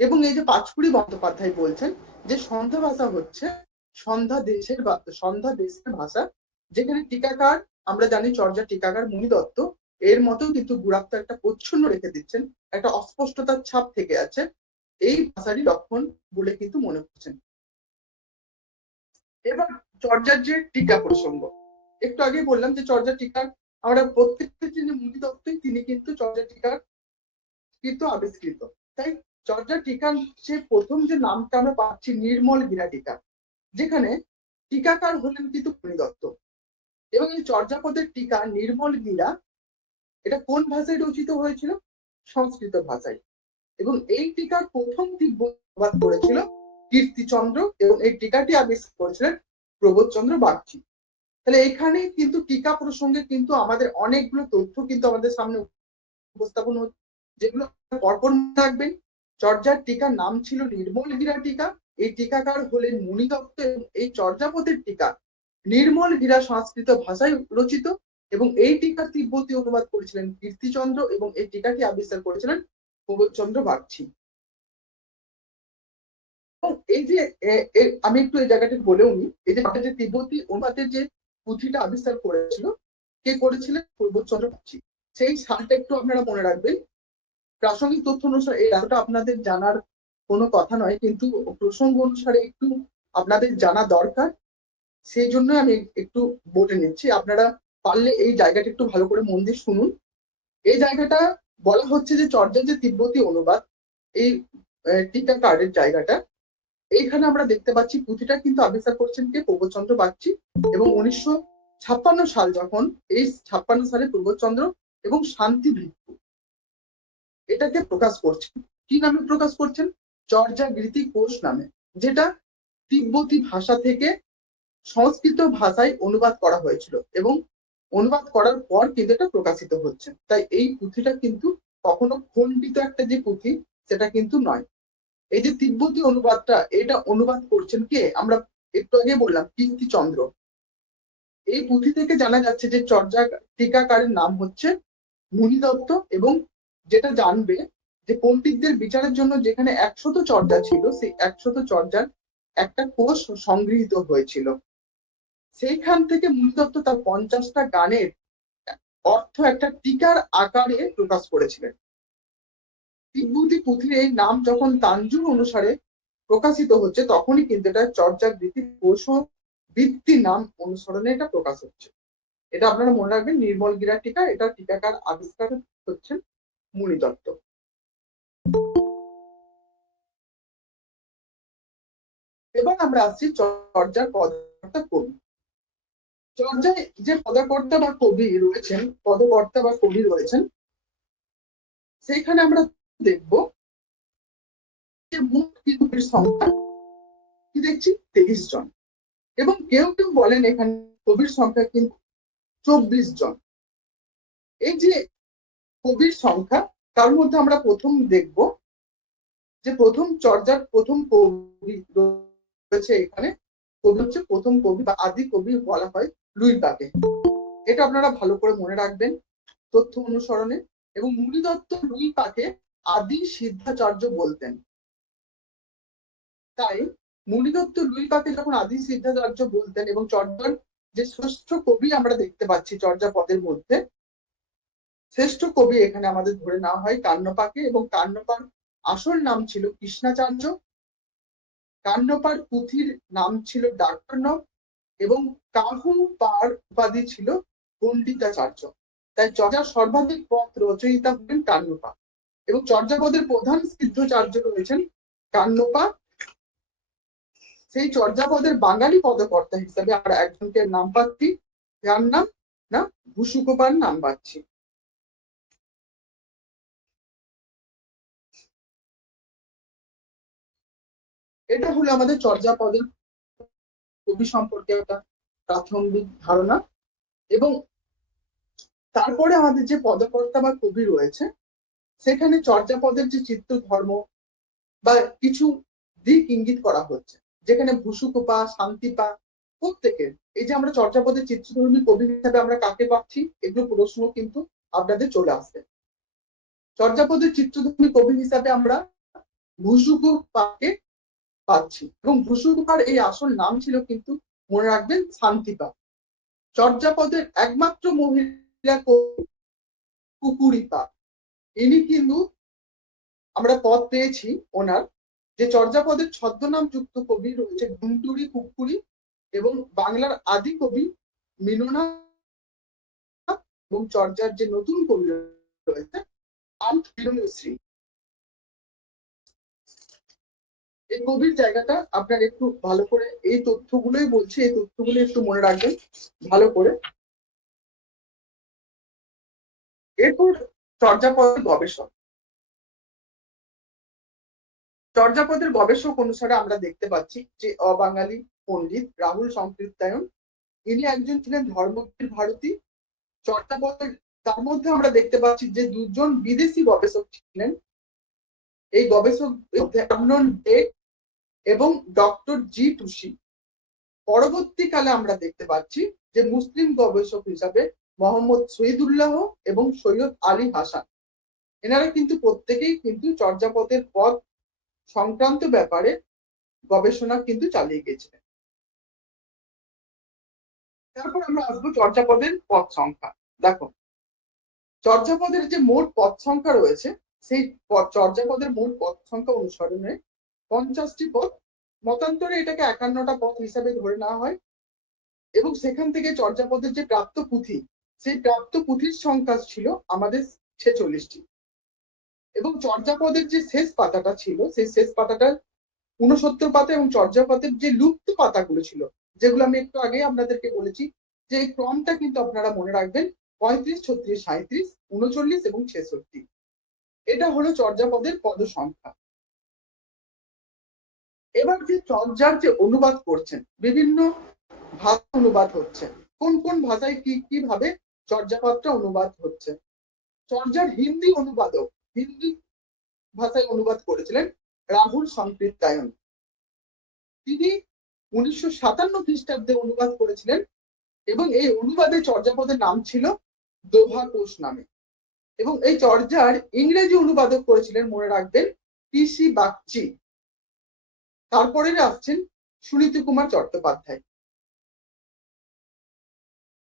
এবং এই যে পাঁচকুড়ি বন্দ্যোপাধ্যায় বলছেন যে সন্ধ্যা ভাষা হচ্ছে সন্ধ্যা দেশের ভাষা, যেখানে টিকাকার আমরা জানি চর্যা টিকাকার মুনি দত্ত এর মতো কিন্তু গুড়াপ্ত একটা প্রচ্ছন্ন রেখে দিচ্ছেন, একটা অস্পষ্টতার ছাপ থেকে আছে, এই ভাষারই লক্ষণ বলে কিন্তু মনে করছেন। এবার চর্যার যে টিকা প্রসঙ্গ, একটু আগে বললাম যে চর্যা টিকার আমরা প্রত্যেকটা যিনি মুনি দত্তই তিনি কিন্তু চর্যা টিকার কৃত আবিষ্কৃত। তাই চর্যা টিকার যে প্রথম যে নামটা আমরা পাচ্ছি নির্মল গিরা টিকা, যেখানে টিকাকার হলেন কিন্তু মুনি দত্ত। এবং এই চর্যাপদের টিকা নির্মল গিরা এটা কোন ভাষায় রচিত হয়েছিল? সংস্কৃত ভাষায়। এবং এই টিকার প্রথম অনুবাদ করেছিল কীর্তিচন্দ্র, এবং এই টিকাটি আবিষ্কার করেছিলেন প্রবোধচন্দ্র বাগচি। তাহলে এখানে কিন্তু টিকা প্রসঙ্গে কিন্তু আমাদের অনেকগুলো তথ্য কিন্তু আমাদের সামনে উপস্থাপন হচ্ছে, যেগুলো পরপর রাখবেন। চর্যার টিকার নাম ছিল নির্মল গিরা টিকা, এই টিকাকার হলেন মুনি দত্ত, এবং এই চর্যাপদের টিকা নির্মল গিরা সংস্কৃত ভাষায় রচিত, এবং এই টিকার তিব্বতী অনুবাদ করেছিলেন কীর্তিচন্দ্র, এবং এই টিকাটি আবিষ্কার করেছিলেন প্রবোধচন্দ্র বাগচি। এই যে আমি একটু এই জায়গাটা বলেও নি, এই যে তিব্বতী অনুবাদের যে পুঁথিটা আবিষ্কার করেছিল, কে করেছিলেন? প্রবোধচন্দ্র বাগচি। সেই সালটা একটু আপনারা মনে রাখবেন। প্রাসঙ্গিক তথ্য অনুসারে এই এতটা আপনাদের জানার কোনো কথা নয়, কিন্তু প্রসঙ্গ অনুসারে একটু আপনাদের জানা দরকার, সেই জন্য আমি একটু বলে নিচ্ছি। আপনারা পারলে এই জায়গাটা একটু ভালো করে মন দিয়ে শুনুন। এই জায়গাটা বলা হচ্ছে যে চর্যার যে তিব্বতী অনুবাদ, এই টিকা কার্ডের জায়গাটা, এইখানে আমরা দেখতে পাচ্ছি পুঁথিটা কিন্তু আবিষ্কার করছেন কে? প্রবোধচন্দ্র বাগচি। এবং 1956 সাল যখন, এই 56 সালে প্রবোধচন্দ্র এবং শান্তি ভিক্ষু এটাকে প্রকাশ করছেন। কি নামে প্রকাশ করছেন? চর্যা গীতি কোষ নামে, যেটা তিব্বতী ভাষা থেকে সংস্কৃত ভাষায় অনুবাদ করা হয়েছিল, এবং অনুবাদ করার পর কিন্তু এটা প্রকাশিত হচ্ছে। তাই এই পুঁথিটা কিন্তু কখনো খণ্ডিত একটা যে পুঁথি সেটা কিন্তু নয়। এই যে তিব্বতী অনুবাদটা, এটা অনুবাদ করছেন কে? আমরা একটু আগে বললাম কীর্তিচন্দ্র। এই পুঁথি থেকে জানা যাচ্ছে যে চর্যা টিকাকারের নাম হচ্ছে মুনি দত্ত, এবং যেটা জানবে যে পণ্ডিতদের বিচারের জন্য যেখানে 100 চর্যা ছিল, সেই 100 চর্যার একটা কোষ সংগৃহীত হয়েছিল। সেইখান থেকে মুনি দত্ত তার 50টা গানের অর্থ একটা টিকার আকারে প্রকাশ করেছিলেন। তিব্বতী পুঁথির এই নাম যখন তানজুর অনুসারে প্রকাশিত হচ্ছে, তখনই কিন্তু এটা চর্যা গীতি কোষ বৃত্তি নাম অনুসরণে এটা প্রকাশ হচ্ছে। এটা আপনারা মনে রাখবেন, নির্মল গিরা টিকা, এটা টিকাকার আবিষ্কার হচ্ছেন মুনি দত্ত। এবার আমরা আসছি চর্যার পদকর্তা কবি। চর্যায় যে পদকর্তা বা কবি রয়েছেন, পদকর্তা বা কবি রয়েছেন, সেইখানে আমরা দেখব মোট কবির সংখ্যা কি দেখছি 23 জন, এবং কেউ কেউ বলেন এখানে কবির সংখ্যা কিন্তু 24 জন। এই যে কবির সংখ্যা, তার মধ্যে আমরা প্রথম দেখব যে প্রথম চর্যার প্রথম কবি রয়েছে এখানে। কবি হচ্ছে প্রথম কবি বা আদি কবি বলা হয় লুইপাকে। এটা আপনারা ভালো করে মনে রাখবেন তথ্য অনুসরণে। এবং মুনিদত্ত লুইপাকে আদি সিদ্ধাচার্য বলতেন। তাই মুনিদত্ত লুইপাকে যখন আদি সিদ্ধাচার্য বলতেন, এবং চর্যার যে শ্রেষ্ঠ কবি আমরা দেখতে পাচ্ছি চর্যাপদের মধ্যে, শ্রেষ্ঠ কবি এখানে আমাদের ধরে নেওয়া হয় কান্নপাকে, এবং কান্নপার আসল নাম ছিল কৃষ্ণাচার্য, কান্নপার পুঁথির নাম ছিল ডাকার্ণব, এবং কাহু পার উপাধি ছিল পণ্ডিতাচার্য। তাই চর্যার সর্বাধিক পদ রচয়িতা হলেন কান্নপা, এবং চর্যাপদের প্রধান সিদ্ধাচার্য রয়েছেন কান্নপা। সেই চর্যাপদের বাঙালি পদকর্তা হিসাবে আমরা একজনকে নাম পাচ্ছি, যার নাম না ভূসুকোপার নাম পাচ্ছি। এটা হলো আমাদের চর্যাপদের কবি সম্পর্কে একটা প্রাথমিক ধারণা। এবং তারপরে আমাদের যে পদকর্তা বা কবি রয়েছে, সেখানে চর্যাপদের যে চিত্র ধর্ম বা কিছু দিক ইঙ্গিত করা হচ্ছে, যেখানে ভূসুকোপা, শান্তিপা প্রত্যেকের, এই যে আমরা চর্যাপদের চিত্রধর্মী কবি হিসাবে আমরা কাকে পাচ্ছি, এগুলো প্রশ্ন কিন্তু আপনাদের চলে আসবে। চর্যাপদের চিত্রধর্মী কবি হিসাবে আমরা ভূসুকোপাকে পাচ্ছি, এবং ভূসুকোপার এই আসল নাম ছিল কিন্তু মনে রাখবেন শান্তিপা। চর্যাপদের একমাত্র মহিলা কবি কুকুরিপা। ইনি কিন্তু আমরা পদ পেয়েছি ওনার, যে চর্যাপদের ছদ্মনাম যুক্ত কবি রয়েছে গুন্টুরি কুকুরি, এবং বাংলার আদি কবি মিননা, এবং চর্যার যে নতুন কবি রয়েছে আন্ত বিরুশ্রী। এই কবির জায়গাটা আপনার একটু ভালো করে, এই তথ্যগুলোই বলছি, এই তথ্যগুলো একটু মনে রাখবেন ভালো করে। এরপর চর্যাপদের গবেষক। চর্যাপদের গবেষক অনুসারে আমরা দেখতে পাচ্ছি যে অবাঙালি পণ্ডিত রাহুল সংকীর্তায়ন, ইনি একজন ছিলেন ধর্মবীর ভারতী। চর্যাপদের তার মধ্যে আমরা দেখতে পাচ্ছি যে দুজন বিদেশি গবেষক ছিলেন। এই গবেষক এবং ডক্টর জি টুসি। পরবর্তীকালে আমরা দেখতে পাচ্ছি যে মুসলিম গবেষক হিসাবে মোহাম্মদ শহীদুল্লাহ এবং সৈয়দ আলী হাসান, এনারা কিন্তু প্রত্যেকেই কিন্তু চর্যাপদের পদ সংক্রান্ত ব্যাপারে গবেষণা কিন্তু চালিয়ে গেছিলেন। তারপর আমরা আসবো চর্যাপদের পদ সংখ্যা। দেখো, চর্যাপদের যে মোট পদ সংখ্যা রয়েছে, সেই চর্যাপদের মোট পদ সংখ্যা অনুসরণে 50টি পদ, মতান্তরে এটাকে 51টা পদ হিসাবে ধরে নেওয়া হয়। এবং সেখান থেকে চর্যাপদের যে প্রাপ্ত পুঁথি, সেই প্রাপ্ত পুঁথির সংখ্যা ছিল আমাদের 46টি। এবং চর্যাপদের যে শেষ পাতাটা ছিল, সেই শেষ পাতাটা 69 পাতা, এবং চর্যাপদের যে লুপ্ত পাতাগুলো ছিল, যেগুলো আমি একটু আগে আপনাদেরকে বলেছি, যে এই ক্রমটা কিন্তু আপনারা মনে রাখবেন 35, 36, 37, 39 এবং 66। এটা হলো চর্যাপদের পদ সংখ্যা। এবার যে চর্যার যে অনুবাদ করছেন, বিভিন্ন ভাষা অনুবাদ হচ্ছে, কোন কোন ভাষায় কি কি ভাবে চর্যাপদটা অনুবাদ হচ্ছে। চর্যার হিন্দি অনুবাদক, হিন্দি ভাষায় অনুবাদ করেছিলেন রাহুল সংকীর্তায়ন। তিনি 1957 খ্রিস্টাব্দে অনুবাদ করেছিলেন, এবং এই অনুবাদে চর্যাপদের নাম ছিল দোহা কোষ নামে। এবং এই চর্যার ইংরেজি অনুবাদক করেছিলেন, মনে রাখবেন, পিসি বাগচি। তারপরে আসছেন সুনীতি কুমার চট্টোপাধ্যায়।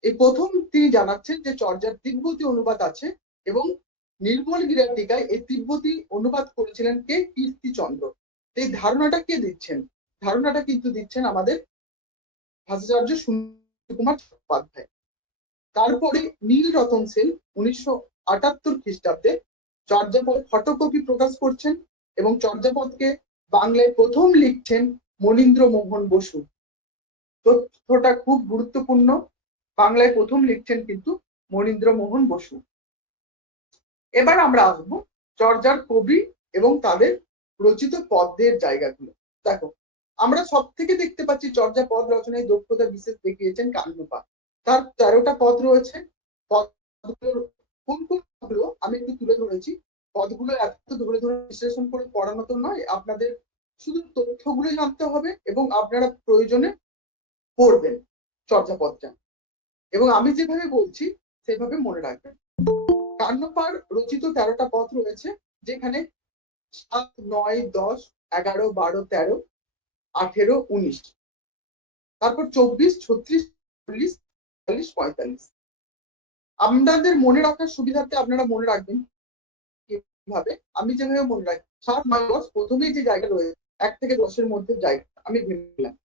এই প্রথম তিনি জানাচ্ছেন যে চর্যার তিব্বতী অনুবাদ আছে, এবং নির্মল গিরার টিকায় এই তিব্বতী অনুবাদ করেছিলেন কে? কীর্তিচন্দ্র। এই ধারণাটা কে দিচ্ছেন? ধারণাটা কিন্তু দিচ্ছেন আমাদের ভাষাচার্য সুনীতি কুমার চট্টোপাধ্যায়। তারপরে নীলরতন সেন 1978 খ্রিস্টাব্দে চর্যাপদ ফটোকপি প্রকাশ করছেন, এবং চর্যাপদকে বাংলায় প্রথম লিখছেন মনীন্দ্র মোহন বসু। তথ্যটা খুব গুরুত্বপূর্ণ, বাংলায় প্রথম লিখছেন কিন্তু মনীন্দ্র মোহন বসু। এবার আমরা আসবো চর্যার কবি এবং তাদের রচিত পদ্যের জায়গাগুলো। দেখো, আমরা সব থেকে দেখতে পাচ্ছি চর্যাপদ রচনায় দক্ষতা বিশেষ দেখিয়েছেন কান্নপা। তার 13টা পদ রয়েছে। পদগুলোর কোন কোন পদগুলো আমি একটু তুলে ধরেছি। পদগুলো এত ধরে ধরে বিশ্লেষণ করে পড়ানো তো নয়, আপনাদের শুধু তথ্যগুলো জানতে হবে এবং আপনারা প্রয়োজনে পড়বেন চর্যাপদটা, এবং আমি যেভাবে বলছি সেভাবে মনে রাখবেন। কান্নপার রচিত 13টা পদ রয়েছে, যেখানে 7, 9, 10, 11, 12, 13, 18, 19, তারপর 24, 36, 40, 45, 45। আপনাদের মনে রাখার সুবিধার্থে আপনারা মনে রাখবেন কিভাবে, আমি যেভাবে মনে রাখি। 7, 9, 10 প্রথমেই যে জায়গা রয়েছে 1 থেকে 10-এর মধ্যে জায়গা আমি ভেবে নিলাম।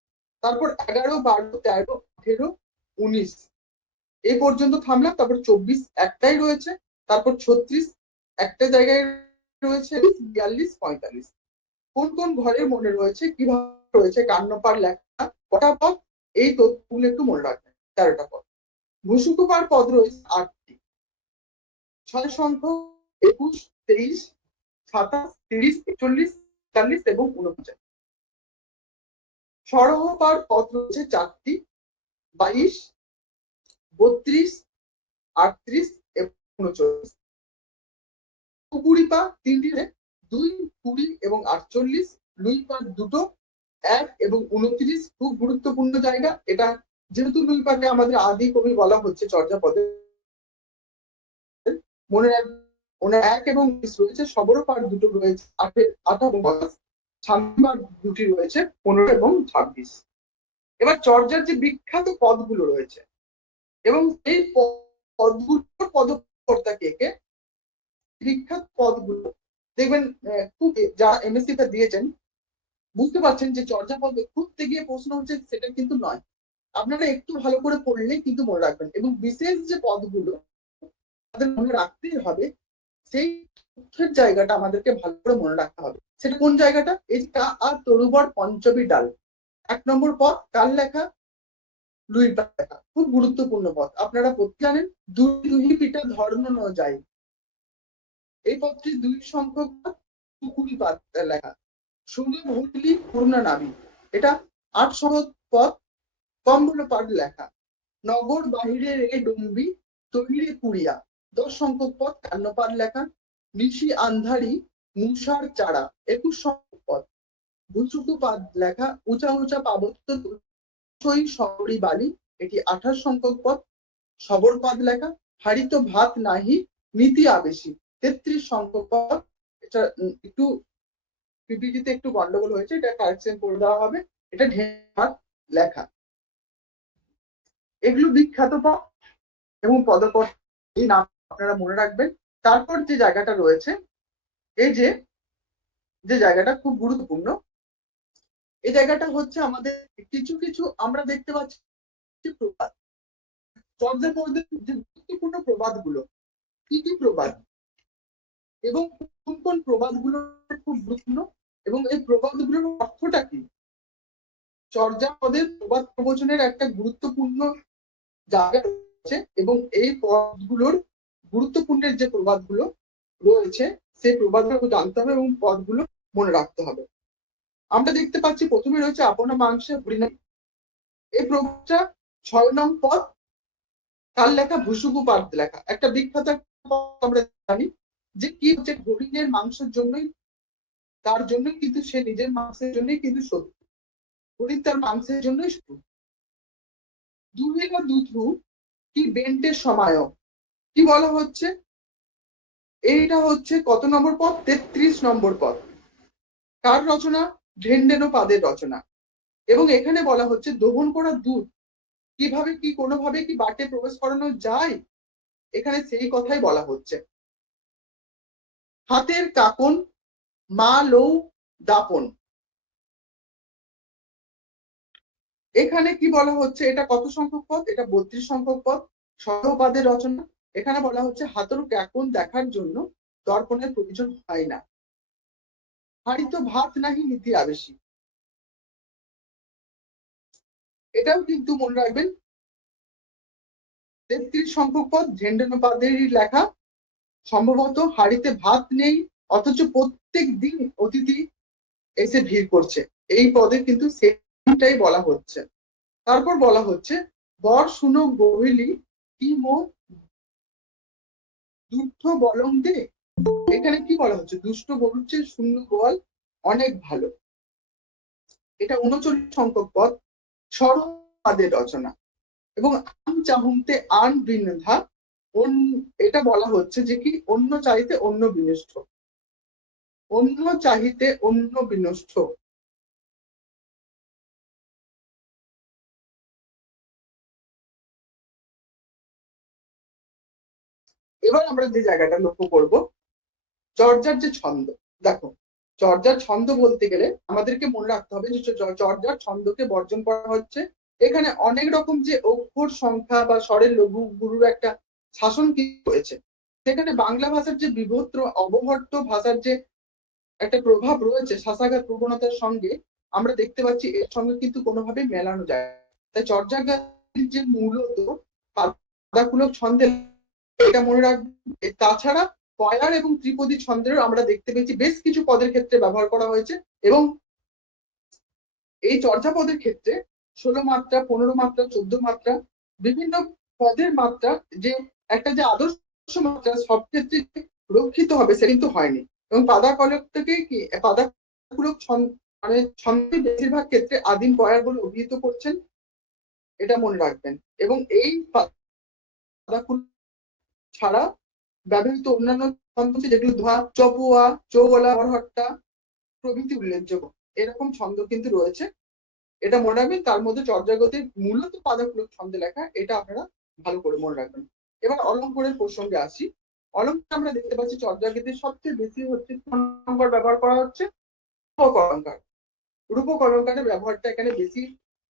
তারপর 11, 12, 13, 18, 19 এই পর্যন্ত থামলাম। তারপর 24 একটাই রয়েছে। তারপর 36 একটা জায়গায় রয়েছে। 42, 45 কোন কোন ঘরের মনে রয়েছে, কিভাবে রয়েছে, কান্নপার লেখা কটা পদ, এই তথ্যগুলো একটু মনে রাখবেন। 13টা পদ। ভূসুকুপার পদ রয়েছে 8টি। 6 সংখ্যক 21, 23, 27, 30, 41, 43 এবং 49। সরহপার পদ রয়েছে 4টি। 22, 32, 38 এবং 39। কুকুরিপা 3টি, 2, 20 এবং 48। লুইপার 2টো, 1 এবং 29 খুব গুরুত্বপূর্ণ জায়গা এটা, যেহেতু লুইপাকে আমাদের আদি কবি বলা হচ্ছে চর্যাপদে। মনে রাখবেন ওনার 1 এবং 20 রয়েছে। সবর পার 2টো রয়েছে 8 এবং 22। ছান্দবার 2টি রয়েছে 15 এবং 26। এবার চর্যার যে বিখ্যাত পদগুলো রয়েছে এবং এই পদগুলোর পদকর্তা কে কে, বিখ্যাত পদগুলো দেখবেন খুব, যারা এমএসসি টা দিয়েছেন বুঝতে পারছেন যে চর্যাপদ খুঁজতে গিয়ে প্রশ্ন হচ্ছে সেটা কিন্তু নয়। আপনারা একটু ভালো করে পড়লেই কিন্তু মনে রাখবেন, এবং বিশেষ যে পদগুলো আমাদের মনে রাখতেই হবে সেই তথ্যের জায়গাটা আমাদেরকে ভালো করে মনে রাখতে হবে। সেটা কোন জায়গাটা, এই কা আর তরুবর পঞ্চমী ডাল 1 নম্বর পদ কার লেখা, লুইপার লেখা। খুব গুরুত্বপূর্ণ পদ, আপনারা প্রত্যেকে জানেন। দুই পিতা ধর্ম ন যায়, এই পদটি 2 সংখ্যক কুকুরিপাত লেখা। সুন্দর হুগলি পূর্ণা নাবি, এটা 8 সংখ্যক পদ কম্বলপাট লেখা। নগর বাহিরে রে ডুম্বি তৈরে কুড়িয়া 10 সংখ্যক পদ কান্নপাট লেখা। নিশি আন্ধারি মুষার চারা 21 সংখ্যক পদ ভুচুকু পাদ লেখা। উঁচা উঁচা পার্বত্য শহরী বালি, এটি 28 সংখ্যক পদ সবর পাদ লেখা। হারিত ভাত নাহি নীতি আবেশী 33 সংখ্যক পদ। এটা একটু পিপিটিতে একটু গন্ডগোল হয়েছে, এটা কারেকশন করে দেওয়া হবে। এটা ঢের লেখা। এগুলো বিখ্যাত পদ এবং পদকর্তা, এই নাম আপনারা মনে রাখবেন। তারপর যে জায়গাটা রয়েছে, এই যে যে জায়গাটা খুব গুরুত্বপূর্ণ, এই জায়গাটা হচ্ছে আমাদের কিছু কিছু আমরা দেখতে পাচ্ছি প্রবাদ। চর্যাপদের যে গুরুত্বপূর্ণ প্রবাদ গুলো, কি কি প্রবাদ এবং কোন কোন প্রবাদ গুলো খুব গুরুত্বপূর্ণ এবং এই প্রবাদ গুলোর অর্থটা কি। চর্যাপদের প্রবাদ প্রবচনের একটা গুরুত্বপূর্ণ জায়গা রয়েছে, এবং এই পদগুলোর গুরুত্বপূর্ণ যে প্রবাদগুলো রয়েছে সেই প্রবাদগুলো জানতে হবে এবং পদগুলো মনে রাখতে হবে। আমরা দেখতে পাচ্ছি প্রথমে রয়েছে আপনা মাংসে হরিণা, এই প্রবাদটা 6 নং পদ কার লেখা, ভুসুকু পাদ লেখা। একটা বিখ্যাত আমরা জানি যে কি হচ্ছে, হরিণের মাংসের জন্যই, তার জন্যই কিন্তু সে নিজের মাংসের জন্যই কিন্তু শত্রু, হরিণ তার মাংসের জন্যই শত্রু। দুহেলা দুধু কি বেন্টের সময়, কি বলা হচ্ছে, এইটা হচ্ছে কত নম্বর পদ, 33 নম্বর পদ। কার রচনা, ঢেন্ডেনো পাদের রচনা। এবং এখানে বলা হচ্ছে দহন করা দুধ কিভাবে কি কোনোভাবে কি বাটে প্রবেশ করানো যায়, এখানে সেই কথাই বলা হচ্ছে। হাতের কাকন মা লৌ দাপন, এখানে কি বলা হচ্ছে, এটা কত সংখ্যক পদ, এটা 32 সংখ্যক পদ সহপাদের রচনা। এখানে বলা হচ্ছে হাতের কাকন দেখার জন্য দর্পণের প্রয়োজন হয় না। হাড়িত ভাত নাহি নীতি আবেশী, এটাও কিন্তু মনে রাখবেন 33 সংখ্যক পদ ঝেন্ডানো পাদেরই লেখা। সম্ভবত হাড়িতে ভাত নেই অথচ প্রত্যেক দিন অতিথি এসে ভিড় করছে, এই পদে কিন্তু সেটাই বলা হচ্ছে। তারপর বলা হচ্ছে বর শুনো গহিলি কি মো দুঃখ বলং দে। এখানে কি বলা হচ্ছে? দুষ্ট গরুর চেয়ে শূন্য গোয়াল অনেক ভালো। এটা 39 সংখ্যক পদ, সরপাদের রচনা। এবং আম চাহুমতে আন বিনধা, এটা বলা হচ্ছে যে কি অন্য চাইতে অন্য বিনষ্ট, অন্য চাহিতে অন্য বিনষ্ট। এবার আমরা যে জায়গাটা লক্ষ্য করব, চর্যার যে ছন্দ। দেখো, চর্যার ছন্দ বলতে গেলে আমাদেরকে মনে রাখতে হবে যে চর্যার ছন্দকে বর্জন করা হচ্ছে। এখানে অনেক রকম যে অক্ষর সংখ্যা বা স্বরের লঘু গুরুর একটা শাসন কি হয়েছে, সেখানে বাংলা ভাষার যে বিভদ্র অবহট্ট ভাষার যে একটা প্রভাব রয়েছে শাসাঘাত প্রবণতার সঙ্গে, আমরা দেখতে পাচ্ছি এর সঙ্গে কিন্তু কোনোভাবে মেলানো যায়। তাই চর্যাগাতির যে মূলত পাদাকুলক ছন্দে, এটা মনে রাখবেন। তাছাড়া কয়ার এবং ত্রিপদী ছন্দেরও আমরা দেখতে পেয়েছি বেশ কিছু পদের ক্ষেত্রে ব্যবহার করা হয়েছে। এবং এই চর্যাপদের ক্ষেত্রে 16 মাত্রা, 15 মাত্রা, 14 মাত্রা, বিভিন্ন পদের মাত্রা, যে একটা যে আদর্শ মাত্রা সব ক্ষেত্রে রক্ষিত হবে সে কিন্তু হয়নি। এবং পাদাকলক থেকে কি পাদাকুলক ছন্দ, মানে ছন্দের বেশিরভাগ ক্ষেত্রে আদিম বয়ারগুলো অভিহিত করছেন, এটা মনে রাখবেন। এবং এই পাদাকুলক ছাড়া ব্যবহৃত অন্যান্য ছন্দ যেগুলো ধোয়া, চপুয়া, চৌগলা, বরহট্টা প্রভৃতি উল্লেখযোগ্য এরকম ছন্দ কিন্তু রয়েছে, এটা মনে রাখবেন। তার মধ্যে চর্যাগতির মূলত পাদাকুলক ছন্দে লেখা, এটা আপনারা ভালো করে মনে রাখবেন। এবার অলঙ্কারের প্রসঙ্গে আসি। অলঙ্কার আমরা দেখতে পাচ্ছি চর্যাগীতির সবচেয়ে বেশি হচ্ছে অলঙ্কার ব্যবহার করা হচ্ছে রূপক অলঙ্কার। রূপক অলঙ্কারের ব্যবহারটা এখানে বেশি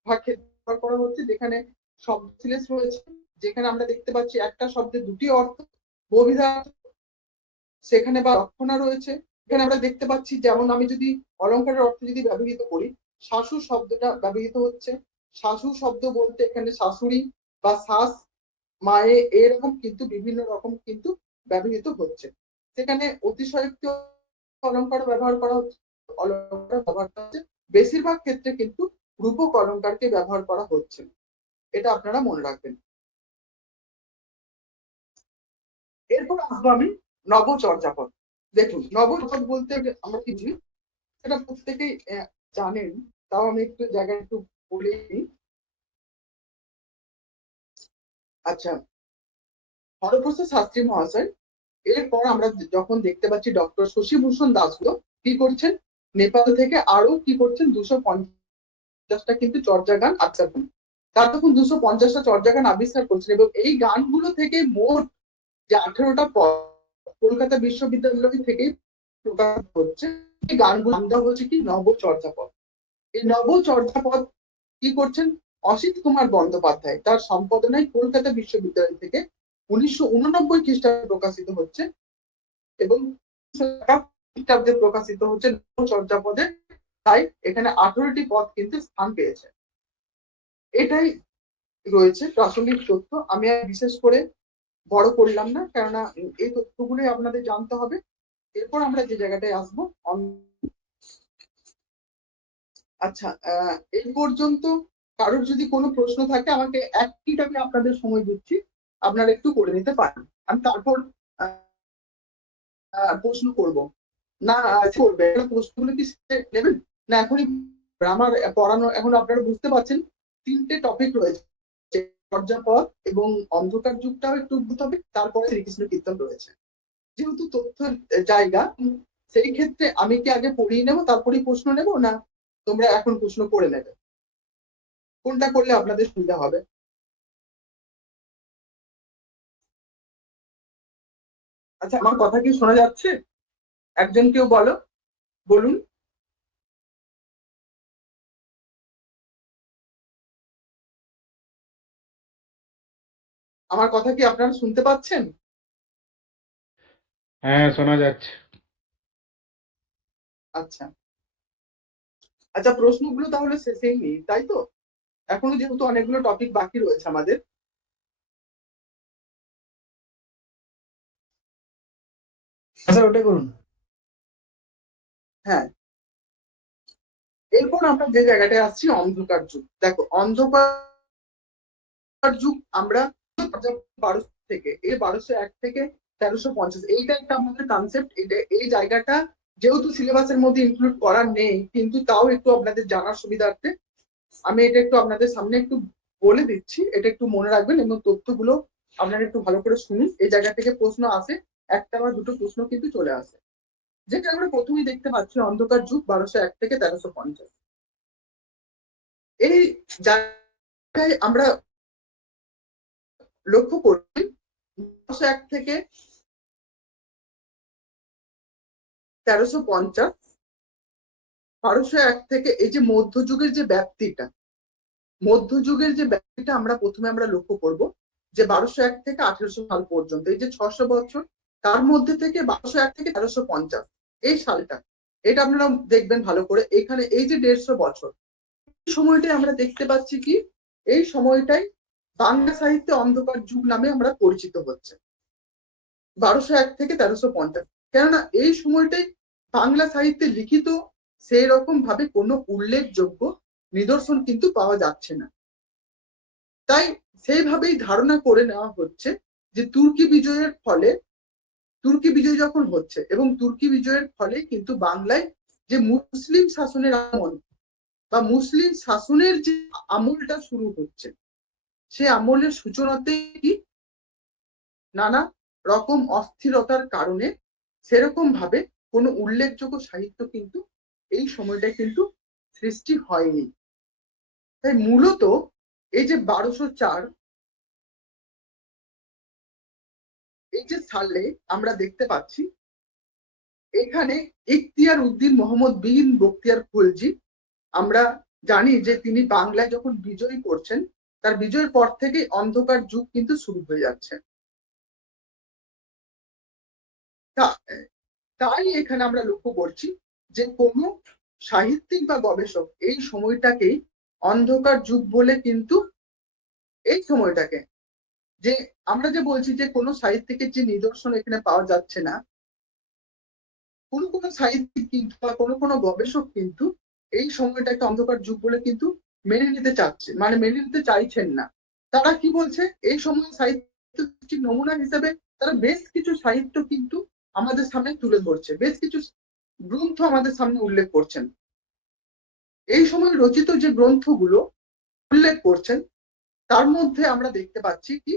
ভাগ ব্যবহার করা হচ্ছে, যেখানে শব্দ সিলেস রয়েছে, যেখানে আমরা দেখতে পাচ্ছি একটা শব্দের দুটি অর্থ, বহুবিধা, সেখানে বা লক্ষণা রয়েছে। এখানে আমরা দেখতে পাচ্ছি, যেমন আমি যদি অলঙ্কারের অর্থ যদি ব্যবহৃত করি, শাশু শব্দটা ব্যবহৃত হচ্ছে। শাশু শব্দ বলতে এখানে শাশুড়ি বা শাস, মায়ে, এরকম কিন্তু বিভিন্ন রকম কিন্তু ব্যবহৃত হচ্ছে। সেখানে অতিশয়োক্তি অলঙ্কার ব্যবহার করা হচ্ছে, অলঙ্কার ব্যবহার করা হচ্ছে, বেশিরভাগ ক্ষেত্রে কিন্তু রূপক অলঙ্কারকে ব্যবহার করা হচ্ছে, এটা আপনারা মনে রাখবেন। এরপর আসবো আমি নবচর্যাপদ। দেখুন, নবচর্যাপদ বলতে আমরা কি বুঝি সেটা প্রত্যেকেই জানেন, তাও আমি একটু জায়গায় একটু বলে নিই। আচ্ছা, হরপ্রসাদ শাস্ত্রী মহাশয়, এরপর আমরা যখন দেখতে পাচ্ছি ডক্টর শশীভূষণ দাসগুলো কি করছেন, নেপাল থেকে আরো কি করছেন 250টা কিন্তু চর্যা গান আবিষ্কার করেন। তার তখন 250টা চর্যা গান আবিষ্কার করছেন, এবং এই গানগুলো থেকে মোট যে 18টা পদ কলকাতা বিশ্ববিদ্যালয় থেকে প্রকাশ হচ্ছে, এই গানগুলো নাম দেওয়া হচ্ছে কি নবচর্যাপদ। এই নবচর্যাপদ কি করছেন অসিত কুমার বন্দ্যোপাধ্যায়, তার সম্পাদনায় কলকাতা বিশ্ববিদ্যালয় থেকে 1989 খ্রিস্টাব্দে প্রকাশিত হচ্ছে। এবং খ্রিস্টাব্দে প্রকাশিত হচ্ছে নবচর্যাপদে, তাই এখানে 18টি পদ কিন্তু স্থান পেয়েছে। এটাই রয়েছে প্রাসঙ্গিক তথ্য, আমি বিশেষ করে বড় করলাম না, কেননা এই তথ্যগুলোই আপনাদের জানতে হবে। এরপর আমরা যে জায়গাটায় আসবো, আচ্ছা, এই পর্যন্ত কারোর যদি কোনো প্রশ্ন থাকে আমাকে 1 মিনিট আমি আপনাদের সময় দিচ্ছি, আপনারা একটু করে নিতে পারেন। আমি তারপর প্রশ্ন করব না, করবে প্রশ্নগুলো কি নেবেন না এখনই? আমার পড়ানো এখন আপনারা বুঝতে পারছেন, 3টে টপিক রয়েছে, চর্যাপদ এবং অন্ধকার যুগটাও একটু উদ্ভূত হবে, তারপরে শ্রীকৃষ্ণ কীর্তন রয়েছে। যেহেতু তথ্যের জায়গা, সেই ক্ষেত্রে আমি কি আগে পড়িয়ে নেবো তারপরেই প্রশ্ন নেব, না তোমরা এখন প্রশ্ন করে নেবে? কোনটা করলে আপনাদের সুবিধা হবে? আচ্ছা, আমার কথা কি শোনা যাচ্ছে? একজন কেউ বলো, বলুন। আমার কথা কি আপনারা শুনতে পাচ্ছেন? হ্যাঁ, শোনা যাচ্ছে। আচ্ছা, আচ্ছা, প্রশ্নগুলো তাহলে শেষেই নেই, তাই তো? এখনো যেহেতু অনেকগুলো টপিক বাকি রয়েছে আমাদের। স্যার ওটাই করুন। হ্যাঁ, এরপর আমরা যে জায়গাটায় আসছি অন্ধকার যুগ। দেখো অন্ধকার যুগ আমরা 1200 থেকে এই 1201 থেকে 1350 এইটা একটা আমাদের কনসেপ্ট। এটা এই জায়গাটা যেহেতু সিলেবাসের মধ্যে ইনক্লুড করা নেই, কিন্তু তাও একটু আপনাদের জানার সুবিধার্থে আমি এটা একটু আপনাদের সামনে একটু বলে দিচ্ছি। এটা একটু মনে রাখবেন এবং তথ্যগুলো আপনারা একটু ভালো করে শুনুন। এই জায়গা থেকে প্রশ্ন আসে, একটা বা দুটো প্রশ্ন কিন্তু চলে আসে। যেটা আমরা প্রথমেই দেখতে পাচ্ছি অন্ধকার যুগ 1201 থেকে 1350। এই জায়গায় আমরা লক্ষ্য করছি 1201 থেকে 1350, 1201 থেকে এই যে মধ্যযুগের যে ব্যাপ্তিটা, মধ্যযুগের যে ব্যাপ্তিটা আমরা প্রথমে আমরা লক্ষ্য করব যে 1201 থেকে 1800 সাল পর্যন্ত এই যে 600 বছর, তার মধ্যে থেকে 1201 থেকে 1350 এই সালটা, এটা আপনারা দেখবেন ভালো করে। এখানে এই যে 150 বছর, এই সময়টাই আমরা দেখতে পাচ্ছি কি, এই সময়টাই বাংলা সাহিত্যে অন্ধকার যুগ নামে আমরা পরিচিত হচ্ছে 1201 থেকে 1350। কেননা এই সময়টাই বাংলা সাহিত্যে লিখিত সেই রকম ভাবে কোনো উল্লেখযোগ্য নিদর্শন কিন্তু পাওয়া যাচ্ছে না। তাই সেইভাবেই ধারণা করে নেওয়া হচ্ছে যে তুর্কি বিজয়ের ফলে, তুর্কি বিজয় যখন হচ্ছে এবং তুর্কি বিজয়ের ফলে কিন্তু বাংলায় যে মুসলিম শাসনের আমল বা মুসলিম শাসনের যে আমলটা শুরু হচ্ছে, সে আমলের সূচনাতেই কি নানা রকম অস্থিরতার কারণে সেরকম ভাবে কোনো উল্লেখযোগ্য সাহিত্য কিন্তু এই সময়টায় কিন্তু সৃষ্টি হয়নি। তাই মূলত এই যে 1204 এই যে সালে আমরা দেখতে পাচ্ছি এখানে ইখতিয়ার উদ্দিন মোহাম্মদ বিন বখতিয়ার খলজি, আমরা জানি যে তিনি বাংলায় যখন বিজয় করছেন, তার বিজয়ের পর থেকে অন্ধকার যুগ কিন্তু শুরু হয়ে যাচ্ছে। তাই এখানে আমরা লক্ষ্য করছি যে কোন সাহিত্যিক বা গবেষক এই সময়টাকেই অন্ধকার যুগ বলে কিন্তু এই সময়টাকে, যে আমরা যে বলছি যে কোনো সাহিত্যিকের যে নিদর্শন এখানে পাওয়া যাচ্ছে না, কোনো কোনো সাহিত্যিক কিন্তু বা কোনো কোনো গবেষক কিন্তু এই সময়টাকে অন্ধকার যুগ বলে কিন্তু মেনে নিতে চাচ্ছে, মানে মেনে নিতে চাইছেন না। তারা কি বলছে, এই সময় সাহিত্য নমুনা হিসেবে তারা বেশ কিছু সাহিত্য কিন্তু আমাদের সামনে তুলে ধরছে, বেশ কিছু গ্রন্থ আমাদের সামনে উল্লেখ করছেন। এই সময় রচিত যে গ্রন্থগুলো উল্লেখ করছেন তার মধ্যে আমরা দেখতে পাচ্ছি কি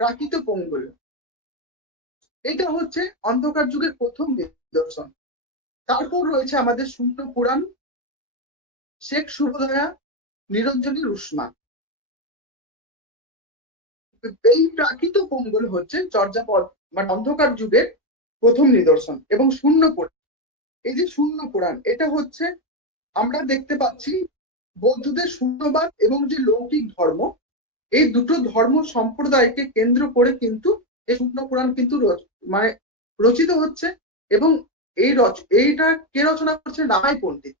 প্রাকৃত পঙ্গল, এটা হচ্ছে অন্ধকার যুগের প্রথম নিদর্শন। তারপর রয়েছে আমাদের শূন্য পুরাণ, শেখ শুভদয়া, নিরঞ্জনী রুশমা। এই প্রাকৃত পঙ্গল হচ্ছে চর্যাপদ মানে অন্ধকার যুগের প্রথম নিদর্শন। এবং শূন্য পুরাণ, এই যে শূন্য পুরাণ, এটা হচ্ছে আমরা দেখতে পাচ্ছি বৌদ্ধদের শূন্যবাদ এবং যে লৌকিক ধর্ম, এই দুটো ধর্ম সম্প্রদায়কে কেন্দ্র করে কিন্তু এই শূন্য পুরাণ কিন্তু মানে রচিত হচ্ছে। এবং এইটা কে রচনা করছে, রামাই পণ্ডিত।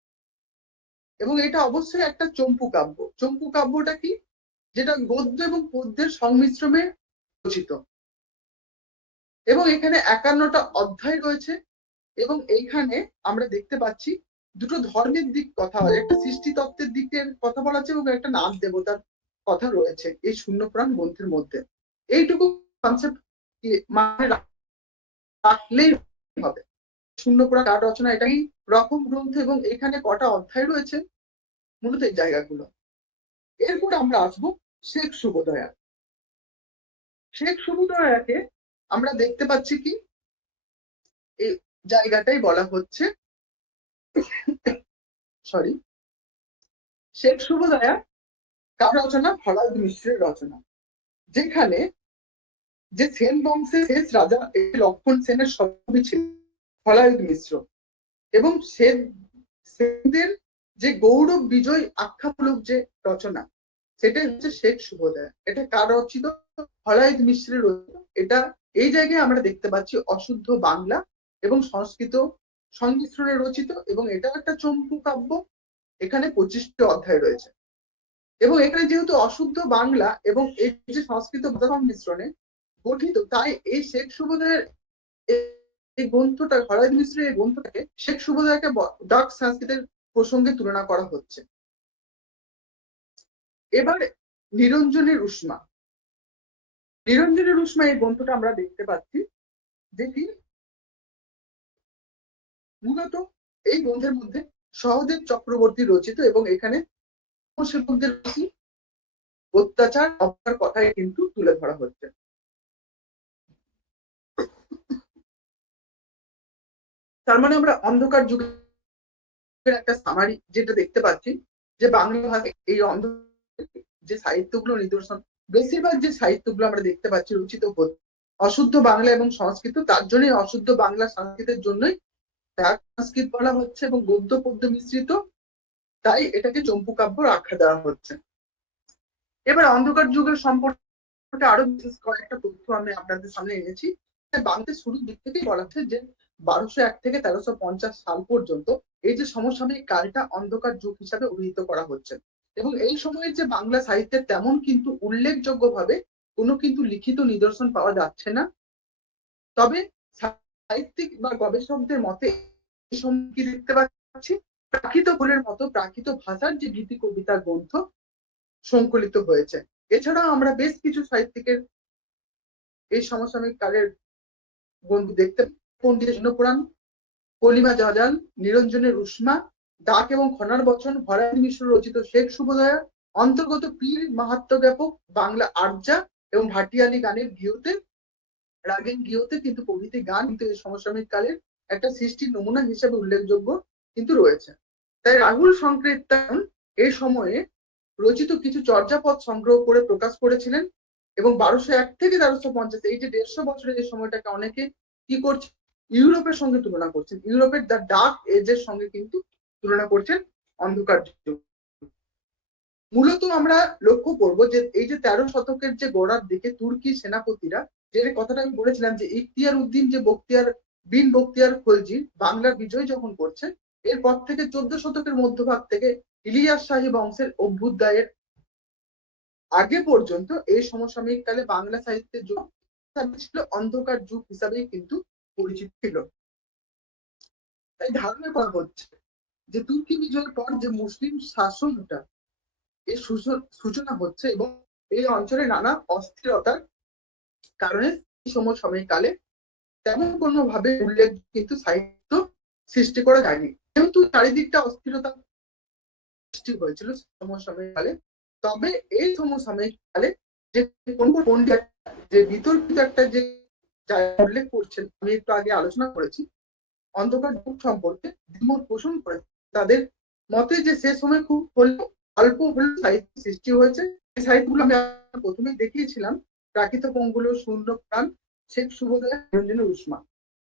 এবং এটা অবশ্যই একটা চম্পু কাব্য। চম্পু কাব্যটা কি, যেটা গদ্য এবং পদ্যের সংমিশ্রণে রচিত। এবং এখানে 51টা অধ্যায় রয়েছে। এবং এইখানে আমরা দেখতে পাচ্ছি দুটো ধর্মের দিক কথা হয়, একটা সৃষ্টি তত্ত্বের দিকের কথা বলা আছে এবং একটা নাগ দেবতার কথা রয়েছে এই শূন্য পুরাণ গ্রন্থের মধ্যে। এইটুকু কনসেপ্ট মানে রাখলেই হবে। শূন্য পুরাণ কার রচনা, এটাই রকম গ্রন্থ এবং এখানে কটা অধ্যায় রয়েছে, মূলত এই জায়গাগুলো। এরপর আমরা আসবো শেখ শুভদয়া। শেখ শুভদয়াকে আমরা দেখতে পাচ্ছি কি এই জায়গাটাই বলা হচ্ছে, সরি, শেখ শুভদয়া কার রচনা, ফলাদ মিশ্রের রচনা। যেখানে যে সেন বংশের শেষ রাজা এই লক্ষণ সেনের সভাপতি ছিলেন ফলায়ুধ মিশ্র। এবং সেনদের যে গৌরব বিজয় আখ্যামূলক যে রচনা, সেটাই হচ্ছে শেখ শুভদয়া। এটা কার রচিত, ফলায়ুধ মিশ্রের রচিত। এটা এই জায়গায় আমরা দেখতে পাচ্ছি অশুদ্ধ বাংলা এবং সংস্কৃত সংমিশ্রণে রচিত। এবং এটা একটা চম্পু কাব্য, এখানে 25টি অধ্যায় রয়েছে। এবং এখানে যেহেতু অশুদ্ধ বাংলা এবং এই যে সংস্কৃত ভাষা সংমিশ্রণে গঠিত, তাই এই শেখ শুভদয়ের এই গ্রন্থটা, ফলায়ুধ মিশ্রের এই গ্রন্থটাকে শেখ শুভদয়াকে ডাক সংস্কৃতের প্রসঙ্গে তুলনা করা হচ্ছে। এবার নিরঞ্জনের উষ্মা। নিরঞ্জনের উষ্মা এই গ্রন্থটা আমরা দেখতে পাচ্ছি যেটি মূলত এই গ্রন্থের মধ্যে সহদেব চক্রবর্তী রচিত, এবং এখানে সেবকদের অত্যাচার অপরার কথাই কিন্তু তুলে ধরা হচ্ছে। তার মানে আমরা অন্ধকার যুগের একটা সামারি যেটা দেখতে পাচ্ছি, যে বাংলা ভাষায় এই যে সাহিত্যগুলো নিদর্শন, বেশিরভাগ যে সাহিত্যগুলো আমরা দেখতে পাচ্ছি রচিত হচ্ছে অশুদ্ধ বাংলা এবং সংস্কৃত, তার জন্যই অশুদ্ধ বাংলা সংস্কৃতের জন্যই সংস্কৃত বলা হচ্ছে এবং গদ্য পদ্য মিশ্রিত, তাই এটাকে চম্পু কাব্য আখ্যা দেওয়া হচ্ছে। এবার অন্ধকার যুগের সম্পর্কে আরো বিশেষ কয়েকটা তথ্য আমি আপনাদের সামনে এনেছি। বাংলাদেশ শুরুর দিক থেকেই বলা হচ্ছে যে 1201 থেকে 1350 সাল পর্যন্ত এই যে সমসাময়িক কালটা অন্ধকার যুগ হিসাবে অভিহিত করা হচ্ছে, এবং এই সময়ে যে বাংলা সাহিত্যের তেমন কিন্তু উল্লেখযোগ্য ভাবে কোনো কিন্তু লিখিত নিদর্শন পাওয়া যাচ্ছে না। তবে সাহিত্যিক বা গবেষকদের মতে এই সময় কি দেখতে পাচ্ছি, প্রাকৃত বলের মতো প্রাকৃত ভাষার যে গীতি কবিতা গ্রন্থ সংকলিত হয়েছে। এছাড়াও আমরা বেশ কিছু সাহিত্যিকের এই সমসাময়িক কালের গ্রন্থ দেখতে, পণ্ডিত পুরাণ, কলিমা জাজাল, নিরঞ্জনের উষ্মা, ডাক এবং খনার বচন, ভরানী মিশ্র রচিত শেখ শুভদয়া অন্তর্গত পীর মাহাত্ম জ্ঞাপক, বাংলা আর্যা এবং ভাটিয়ালি গানের গিয়তে রাগেন গিয়তে কিন্তু প্রভৃতি গান কিন্তু এই সমসাময়িক কালের একটা সৃষ্টির নমুনা হিসেবে উল্লেখযোগ্য কিন্তু রয়েছে। তাই রাহুল সংকীর্তন এই সময়ে রচিত কিছু চর্যাপদ সংগ্রহ করে প্রকাশ করেছিলেন, এবং 1201 থেকে 1350 এই যে 150 বছরের এই সময়টাকে অনেকে কি করছে, ইউরোপের সঙ্গে তুলনা করছেন, ইউরোপের দ্য ডার্ক এজের সঙ্গে কিন্তু তুলনা করছেন অন্ধকার যুগ। মূলত আমরা লক্ষ্য করব যে এই যে 13 শতকের যে গোড়ার দিকে তুর্কি সেনাপতিরা, যে কথাটা আমি বলেছিলাম যে ইখতিয়ার উদ্দিন যে বখতিয়ার বিন বখতিয়ার খলজি বাংলার বিজয় যখন করছেন, এরপর থেকে 14 শতকের মধ্যভাগ থেকে ইলিয়াস শাহী বংশের অভ্যুদয়ের আগে পর্যন্ত এই সমসাময়িক কালে বাংলা সাহিত্যের যুগ ছিল অন্ধকার যুগ হিসাবেই কিন্তু পরিচিত ছিল। তাই ধারণা করা হচ্ছে যে তুর্কি বিজয়ের পর যে মুসলিম শাসনটা এর সূচনা হচ্ছে, এবং এই অঞ্চলে নানা অস্থিরতার কারণে সমসাময়িক কালে তেমন কোনো ভাবে উল্লেখ কিন্তু সাহিত্য সৃষ্টি করা যায়নি, যেহেতু চারিদিকটা অস্থিরতা সৃষ্টি হয়েছিল সমসাময়িক কালে। তবে এই সমসাময়িক কালে যে কোন পণ্ডিত যে বিতর্কিত একটা যে উল্লেখ করছেন, আমি একটু আগে আলোচনা করেছি, অন্ধকার যুগ সম্পর্কে দ্বিমত পোষণ করে তাদের মতে যে সে সময় খুব অল্প হলেও সাহিত্য সৃষ্টি হয়েছে। এই সাহিত্যগুলো আমি প্রথমেই দেখিয়েছিলাম, প্রাকৃত পঙ্গুলো, শূন্য প্রাণ, শেখ শুভদয়া, নিরঞ্জনের উষ্মা,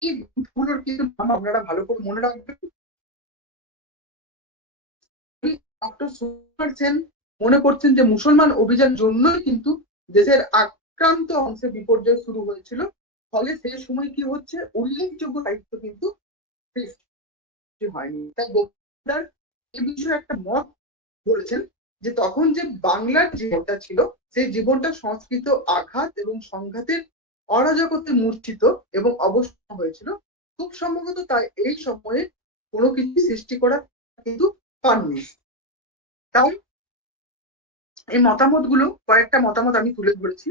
এই গ্রন্থগুলোর কিন্তু নাম আপনারা ভালো করে মনে রাখবেন। ডক্টর সুকুমার সেন মনে করছেন যে মুসলমান অভিযান জন্যই কিন্তু দেশের আক্রান্ত অংশে বিপর্যয় শুরু হয়েছিল, ফলে সেই সময় কি হচ্ছে উল্লেখযোগ্য সাহিত্য কিন্তু হয়নি। তাই গোপাল এই বিষয়ে একটা মত বলেছেন যে তখন যে বাংলার জীবনটা ছিল সেই জীবনটা সংস্কৃত আঘাত এবং সংঘাতের অরাজকতে মূর্ছিত এবং অবসন্ন হয়েছিল, খুব সম্ভবত তাই এই সময়ে কোনো কিছু সৃষ্টি করা কিন্তু পাননি। তাই এই মতামত গুলো কয়েকটা মতামত আমি তুলে ধরেছি,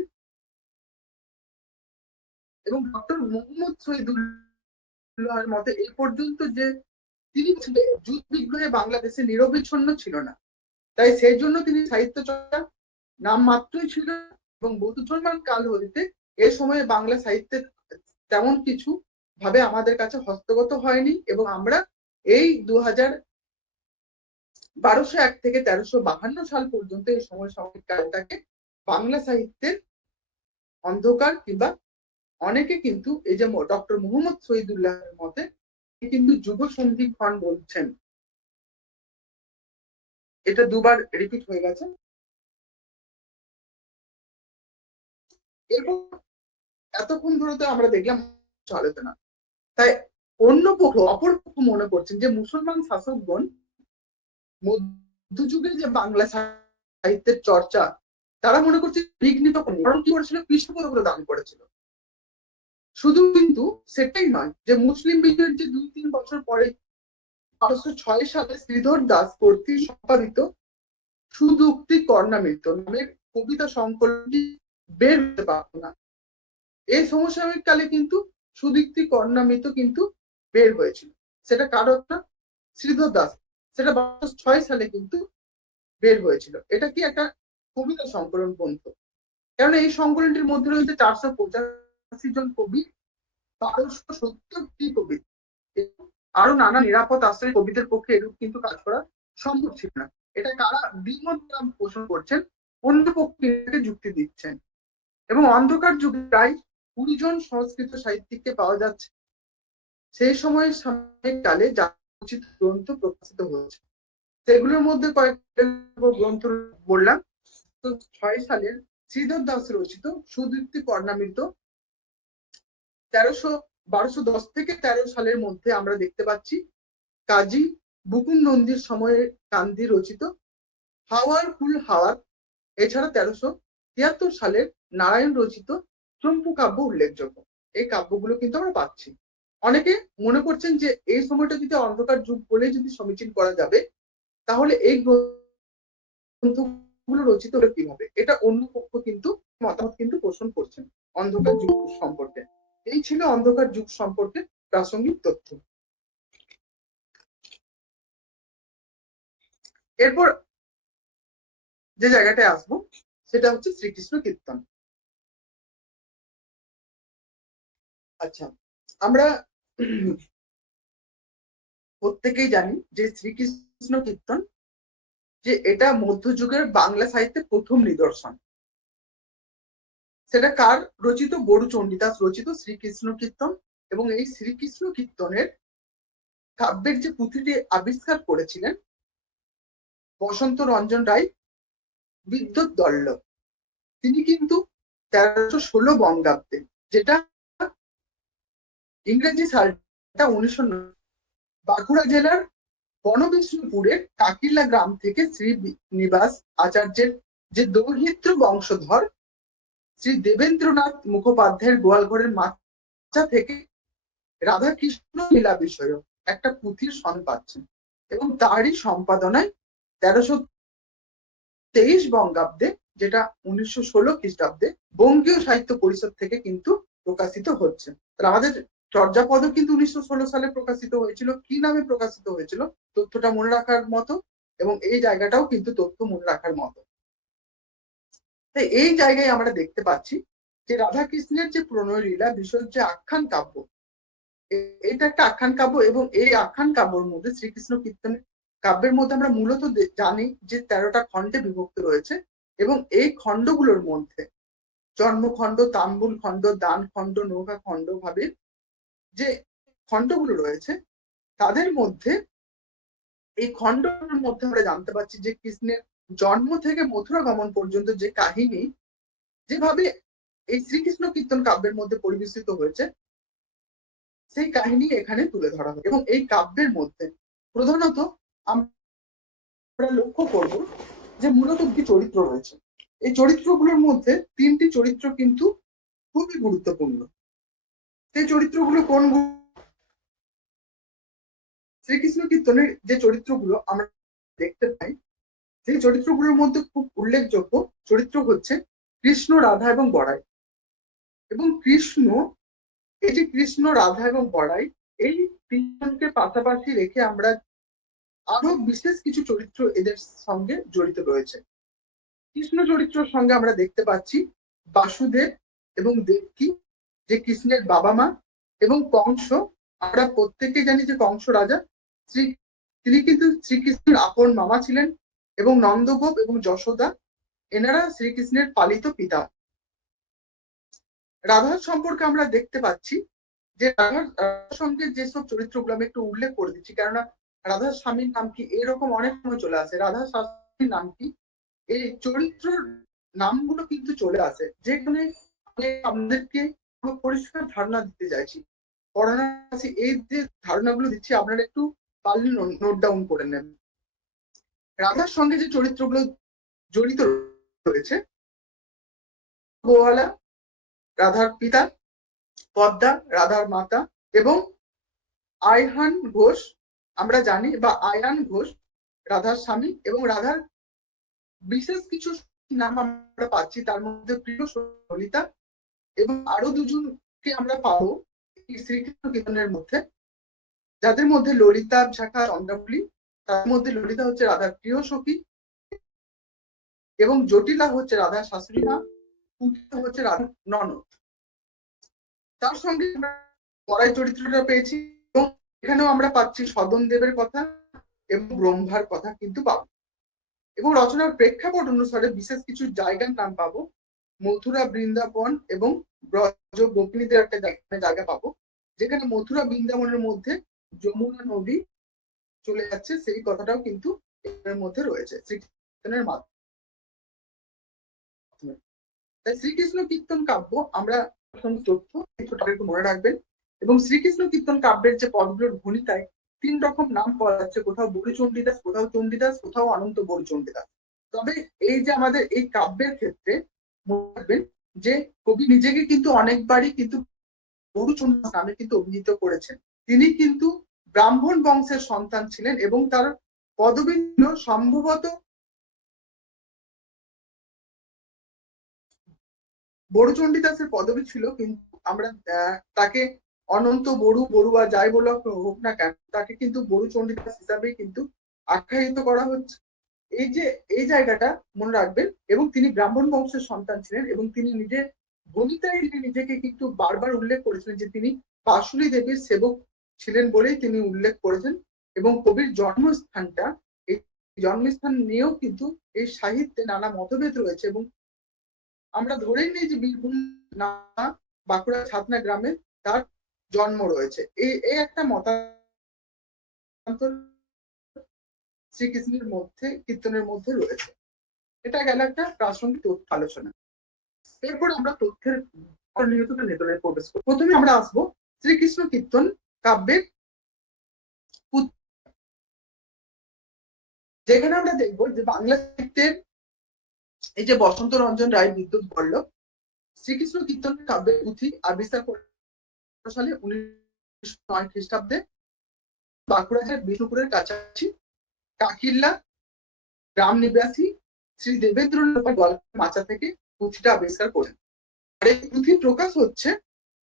এবং ডক্টর মোহাম্মদ শহীদুল্লাহর মতে এই পর্যন্ত যে তিনি যুদ্ধ বিগ্রহে বাংলাদেশে নিরবিচ্ছিন্ন ছিল না, তাই সেই জন্য তিনি সাহিত্য চর্চা নাম মাত্রই ছিল, এবং মুসলমান কাল হইতে এ সময়ে বাংলা সাহিত্যের তেমন কিছু ভাবে আমাদের কাছে হস্তগত হয়নি, এবং আমরা এই 1201 থেকে 1352 সাল পর্যন্ত এই সমসাময়িক কালটাকে বাংলা সাহিত্যের অন্ধকার, কিংবা অনেকে কিন্তু এই যে ডক্টর মোহাম্মদ শহীদুল্লাহের মতে কিন্তু যুগ সন্ধিক্ষণ বলছেন। এটা দুবার রিপিট হয়ে গেছে। এরপর এতক্ষণ ধরে তো আমরা দেখলাম আলোচনা, তাই অন্য পক্ষ অপর পক্ষ মনে করছেন যে মুসলমান শাসকগণ মধ্যযুগে যে বাংলা সাহিত্যের চর্চা তারা মনে করছে বিঘ্নিত, কারণ কি করেছিল, পৃষ্ঠপোষকতা দান করেছিল। শুধু কিন্তু সেটাই নয়, যে মুসলিম বিজয়ের যে 2-3 বছর পরে 1206 সালে শ্রীধর দাস কর্তৃক সম্পাদিত সুযুক্তি কর্ণামৃত নামের কবিতা সংকলনটি বের হতে পারত না। এই সমসাময়িক কালে কিন্তু সুযুক্তি কর্ণামৃত কিন্তু বের হয়েছিল। সেটা কারণ না, শ্রীধর দাস, সেটা 1206 সালে কিন্তু বের হয়েছিল। এটা কি একটা কবিতা সংকলন গ্রন্থ, কারণ এই সংকলনটির মধ্যে রয়েছে 485 জন কবি, 1270টি কবি, আরো নানা নিরাপদ আশ্রয় কবিদের পক্ষে এরূপ কিন্তু কাজ করা সম্ভব ছিল না। এটা কারা দ্বিমত পোষণ করছেন, অন্য পক্ষে যুক্তি দিচ্ছেন। এবং অন্ধকার যুগে প্রায় 20 জন সংস্কৃত সাহিত্যিককে পাওয়া যাচ্ছে। সেই সময় সাময়িক কালে যা উচিত গ্রন্থ প্রকাশিত হয়েছে, সেগুলোর মধ্যে কয়েকটা গ্রন্থ বললাম। তো 6 সালের শ্রীধর দাস রচিত সুযুক্তি কর্ণামৃত 1210 থেকে 13 সালের মধ্যে আমরা দেখতে পাচ্ছি কাজী বুকুন নন্দীর সময়ে কান্দি রচিত হাওয়ার ফুল হাওয়ার, এছাড়া 1373 সালের নারায়ণ রচিত চম্পু কাব্য উল্লেখযোগ্য। এই কাব্যগুলো কিন্তু আমরা পাচ্ছি। অনেকে মনে করছেন যে এই সময়টা যদি অন্ধকার যুগ বলে যদি সমীচীন করা যাবে, তাহলে এই গ্রন্থগুলো রচিত হলো কিভাবে, এটা অন্য পক্ষ কিন্তু মতামত কিন্তু পোষণ করছেন অন্ধকার যুগ সম্পর্কে। এই ছিল অন্ধকার যুগ সম্পর্কে প্রাসঙ্গিক তথ্য। এরপর যে জায়গাটায় আসবো সেটা হচ্ছে শ্রীকৃষ্ণ কীর্তন। আচ্ছা, আমরা প্রত্যেকেই জানি যে শ্রীকৃষ্ণ কীর্তন যে এটা মধ্যযুগের বাংলা সাহিত্যে প্রথম নিদর্শন। সেটা কার রচিত? বড়ু চণ্ডীদাস রচিত শ্রীকৃষ্ণ কীর্তন। এবং এই শ্রীকৃষ্ণ কীর্তনের কাব্যের যে পুঁথিটি আবিষ্কার করেছিলেন বসন্ত রঞ্জন রায় বিদ্যুৎ দল্ল, তিনি কিন্তু 1316 বঙ্গাব্দে, যেটা ইংরেজি সালটা 1909, বাঁকুড়া জেলার বনবিষ্ণুপুরের কাকিলা গ্রাম থেকে শ্রীনিবাস আচার্যের যে দৌহিত্র বংশধর শ্রী দেবেন্দ্রনাথ মুখোপাধ্যায়ের গোয়ালঘরের মাচা থেকে রাধাকৃষ্ণ লীলা বিষয়ক একটা পুঁথির সন পাচ্ছেন। এবং তারই সম্পাদনায় 1323 বঙ্গাব্দে, যেটা 1916 খ্রিস্টাব্দে বঙ্গীয় সাহিত্য পরিষদ থেকে কিন্তু প্রকাশিত হচ্ছে। তাহলে আমাদের চর্যাপদ কিন্তু 1916 সালে প্রকাশিত হয়েছিল। কি নামে প্রকাশিত হয়েছিল তথ্যটা মনে রাখার মতো, এবং এই জায়গাটাও কিন্তু তথ্য মনে রাখার মতো। তাই এই জায়গায় আমরা দেখতে পাচ্ছি যে রাধাকৃষ্ণের যে প্রণয় লীলা বিষয়ক যে আখ্যান কাব্য, এটা একটা আখ্যান কাব্য। এবং এই আখ্যান কাব্যের মধ্যে শ্রীকৃষ্ণ কীর্তনের কাব্যের মধ্যে আমরা মূলত জানি যে 13টা খণ্ডে বিভক্ত রয়েছে। এবং এই খণ্ডগুলোর মধ্যে জন্মখণ্ড, তাম্বুল খণ্ড, দান খণ্ড, নৌকা খণ্ড ভাবে যে খণ্ডগুলো রয়েছে, তাদের মধ্যে এই খণ্ডগুলোর মধ্যে আমরা জানতে পারছি যে কৃষ্ণের জন্ম থেকে মথুরা গমন পর্যন্ত যে কাহিনী যেভাবে এই শ্রীকৃষ্ণ কীর্তন কাব্যের মধ্যে পরিবেশিত হয়েছে, সেই কাহিনী এখানে তুলে ধরা হয়। এবং এই কাব্যের মধ্যে প্রধানত আমরা লক্ষ্য করব যে মূলত দুটি চরিত্র রয়েছে। এই চরিত্রগুলোর মধ্যে 3টি চরিত্র কিন্তু খুবই গুরুত্বপূর্ণ। সেই চরিত্রগুলো কোনগুলো? শ্রীকৃষ্ণ কীর্তনের যে চরিত্রগুলো আমরা দেখতে পাই, সেই চরিত্রগুলোর মধ্যে খুব উল্লেখযোগ্য চরিত্র হচ্ছে কৃষ্ণ, রাধা এবং বড়াই। এবং কৃষ্ণ, এই যে কৃষ্ণ, রাধা এবং বড়াই, এই তিনজনকে পাশাপাশি রেখে আমরা আরো বিশেষ কিছু চরিত্র এদের সঙ্গে জড়িত রয়েছে। কৃষ্ণ চরিত্রের সঙ্গে আমরা দেখতে পাচ্ছি বাসুদেব এবং দেবকী, যে কৃষ্ণের বাবা মা, এবং কংস। আমরা প্রত্যেকেই জানি যে কংস রাজা, তিনি কিন্তু শ্রীকৃষ্ণের আপন মামা ছিলেন। এবং নন্দগোপ এবং যশোদা, এনারা শ্রীকৃষ্ণের পালিত পিতা। রাধার সম্পর্কে আমরা দেখতে পাচ্ছি যে রাধার সঙ্গে যেসব চরিত্রগুলো আমি একটু উল্লেখ করে দিচ্ছি, কেননা রাধার স্বামীর নাম কি, এরকম অনেক সময় চলে আসে, রাধার স্বামীর নাম কি, এই চরিত্রের নামগুলো কিন্তু চলে আসে। যেখানে আপনাদেরকে পরিষ্কার ধারণা দিতে চাইছি, পড়ানোর এই যে ধারণাগুলো দিচ্ছি আপনারা একটু পারলে নোট ডাউন করে নেন। রাধার সঙ্গে যে চরিত্রগুলো জড়িত রয়েছে, গোয়ালা রাধার পিতা, পদ্মা রাধার মাতা, এবং আইহান ঘোষ আমরা জানি, বা আয়ান ঘোষ রাধার স্বামী, এবং রাধার বিশেষ কিছু নাম আমরা পাচ্ছি, তার মধ্যে প্রিয় ললিতা, এবং আরো দুজনকে আমরা পাবো শ্রীকৃষ্ণ কীর্তনের মধ্যে, যাদের মধ্যে ললিতা শাখা চন্দ্রাবলী, তার মধ্যে ললিতা হচ্ছে রাধার প্রিয় সখী, এবং জটিলা হচ্ছে রাধার শাশুড়ি মা, পুটিতা হচ্ছে রাধার ননদ। তার সঙ্গে বড়াই চরিত্রটা পেয়েছি, এবং এখানেও আমরা পাচ্ছি সদন দেবের কথা এবং ব্রহ্মার কথা কিন্তু পাবো। এবং রচনার প্রেক্ষাপট অনুসারে বিশেষ কিছু জায়গার নাম পাবো, মথুরা, বৃন্দাবন এবং ব্রজ গোপিনীদের একটা জায়গা পাবো, যেখানে মথুরা বৃন্দাবনের মধ্যে যমুনা নদী চলে যাচ্ছে, সেই কথাটাও কিন্তু এর মধ্যে রয়েছে শ্রীকৃষ্ণের মাধ্যমে। তাই শ্রীকৃষ্ণ কীর্তন কাব্য আমরা তথ্য একটু মনে রাখবেন। এবং শ্রীকৃষ্ণ কীর্তন কাব্যের যে পদগুলোর ভূমিকায় 3 রকম নাম পাওয়া যাচ্ছে, কোথাও বড়িচণ্ডীদাস, কোথাও চণ্ডীদাস, কোথাও অনন্ত বড়িচণ্ডীদাস। তবে এই যে আমাদের এই কাব্যের ক্ষেত্রে মনে রাখবেন যে কবি নিজেকে কিন্তু অনেকবারই কিন্তু বড়িচণ্ডীদাস নামে কিন্তু অভিহিত করেছেন। তিনি কিন্তু ব্রাহ্মণ বংশের সন্তান ছিলেন, এবং তার পদবী ছিল সম্ভবত বড়ুচণ্ডীদাসের পদবী ছিল, কিন্তু আমরা তাকে অনন্ত বড়ুয়া যাই বলা হোক না কেন, তাকে কিন্তু বড়ুচণ্ডীদাস হিসাবেই কিন্তু আখ্যায়িত করা হচ্ছে। এই যে এই জায়গাটা মনে রাখবেন। এবং তিনি ব্রাহ্মণ বংশের সন্তান ছিলেন, এবং তিনি নিজে ভূমিকায় তিনি নিজেকে কিন্তু বারবার উল্লেখ করেছিলেন যে তিনি পাশুলী দেবীর সেবক ছিলেন বলেই তিনি উল্লেখ করেছেন। এবং কবির জন্মস্থানটা, এই জন্মস্থান নিয়েও কিন্তু এই সাহিত্যে নানা মতভেদ রয়েছে। এবং আমরা ধরেই নিই যে বীরভূম না, বাঁকুড়া ছাতনা গ্রামে তার জন্ম রয়েছে। এই একটা মতান্তর শ্রীকৃষ্ণের মধ্যে, কীর্তনের মধ্যে রয়েছে। এটা গেল একটা প্রাসঙ্গিক তথ্য আলোচনা। এরপর আমরা তথ্যের নিয়মিত ভেতরে প্রবেশ করব। প্রথমে আমরা আসবো শ্রীকৃষ্ণ কীর্তন কাব্যের, যেখানে আমরা দেখবো যে বাংলা সাহিত্যের এই যে বসন্ত রঞ্জন রায় বিদ্যুৎ বল্লভ শ্রীকৃষ্ণ কীর্তন কাব্যের পুঁথি আবিষ্কার সালে 1909 খ্রিস্টাব্দে বাঁকুড়া জেলার বিষ্ণুপুরের কাছাকাছি কাকিল্লা গ্রাম নিবাসী শ্রী দেবেন্দ্রনাথ মাচা থেকে পুঁথিটা আবিষ্কার করেন। আর এই পুঁথি প্রকাশ হচ্ছে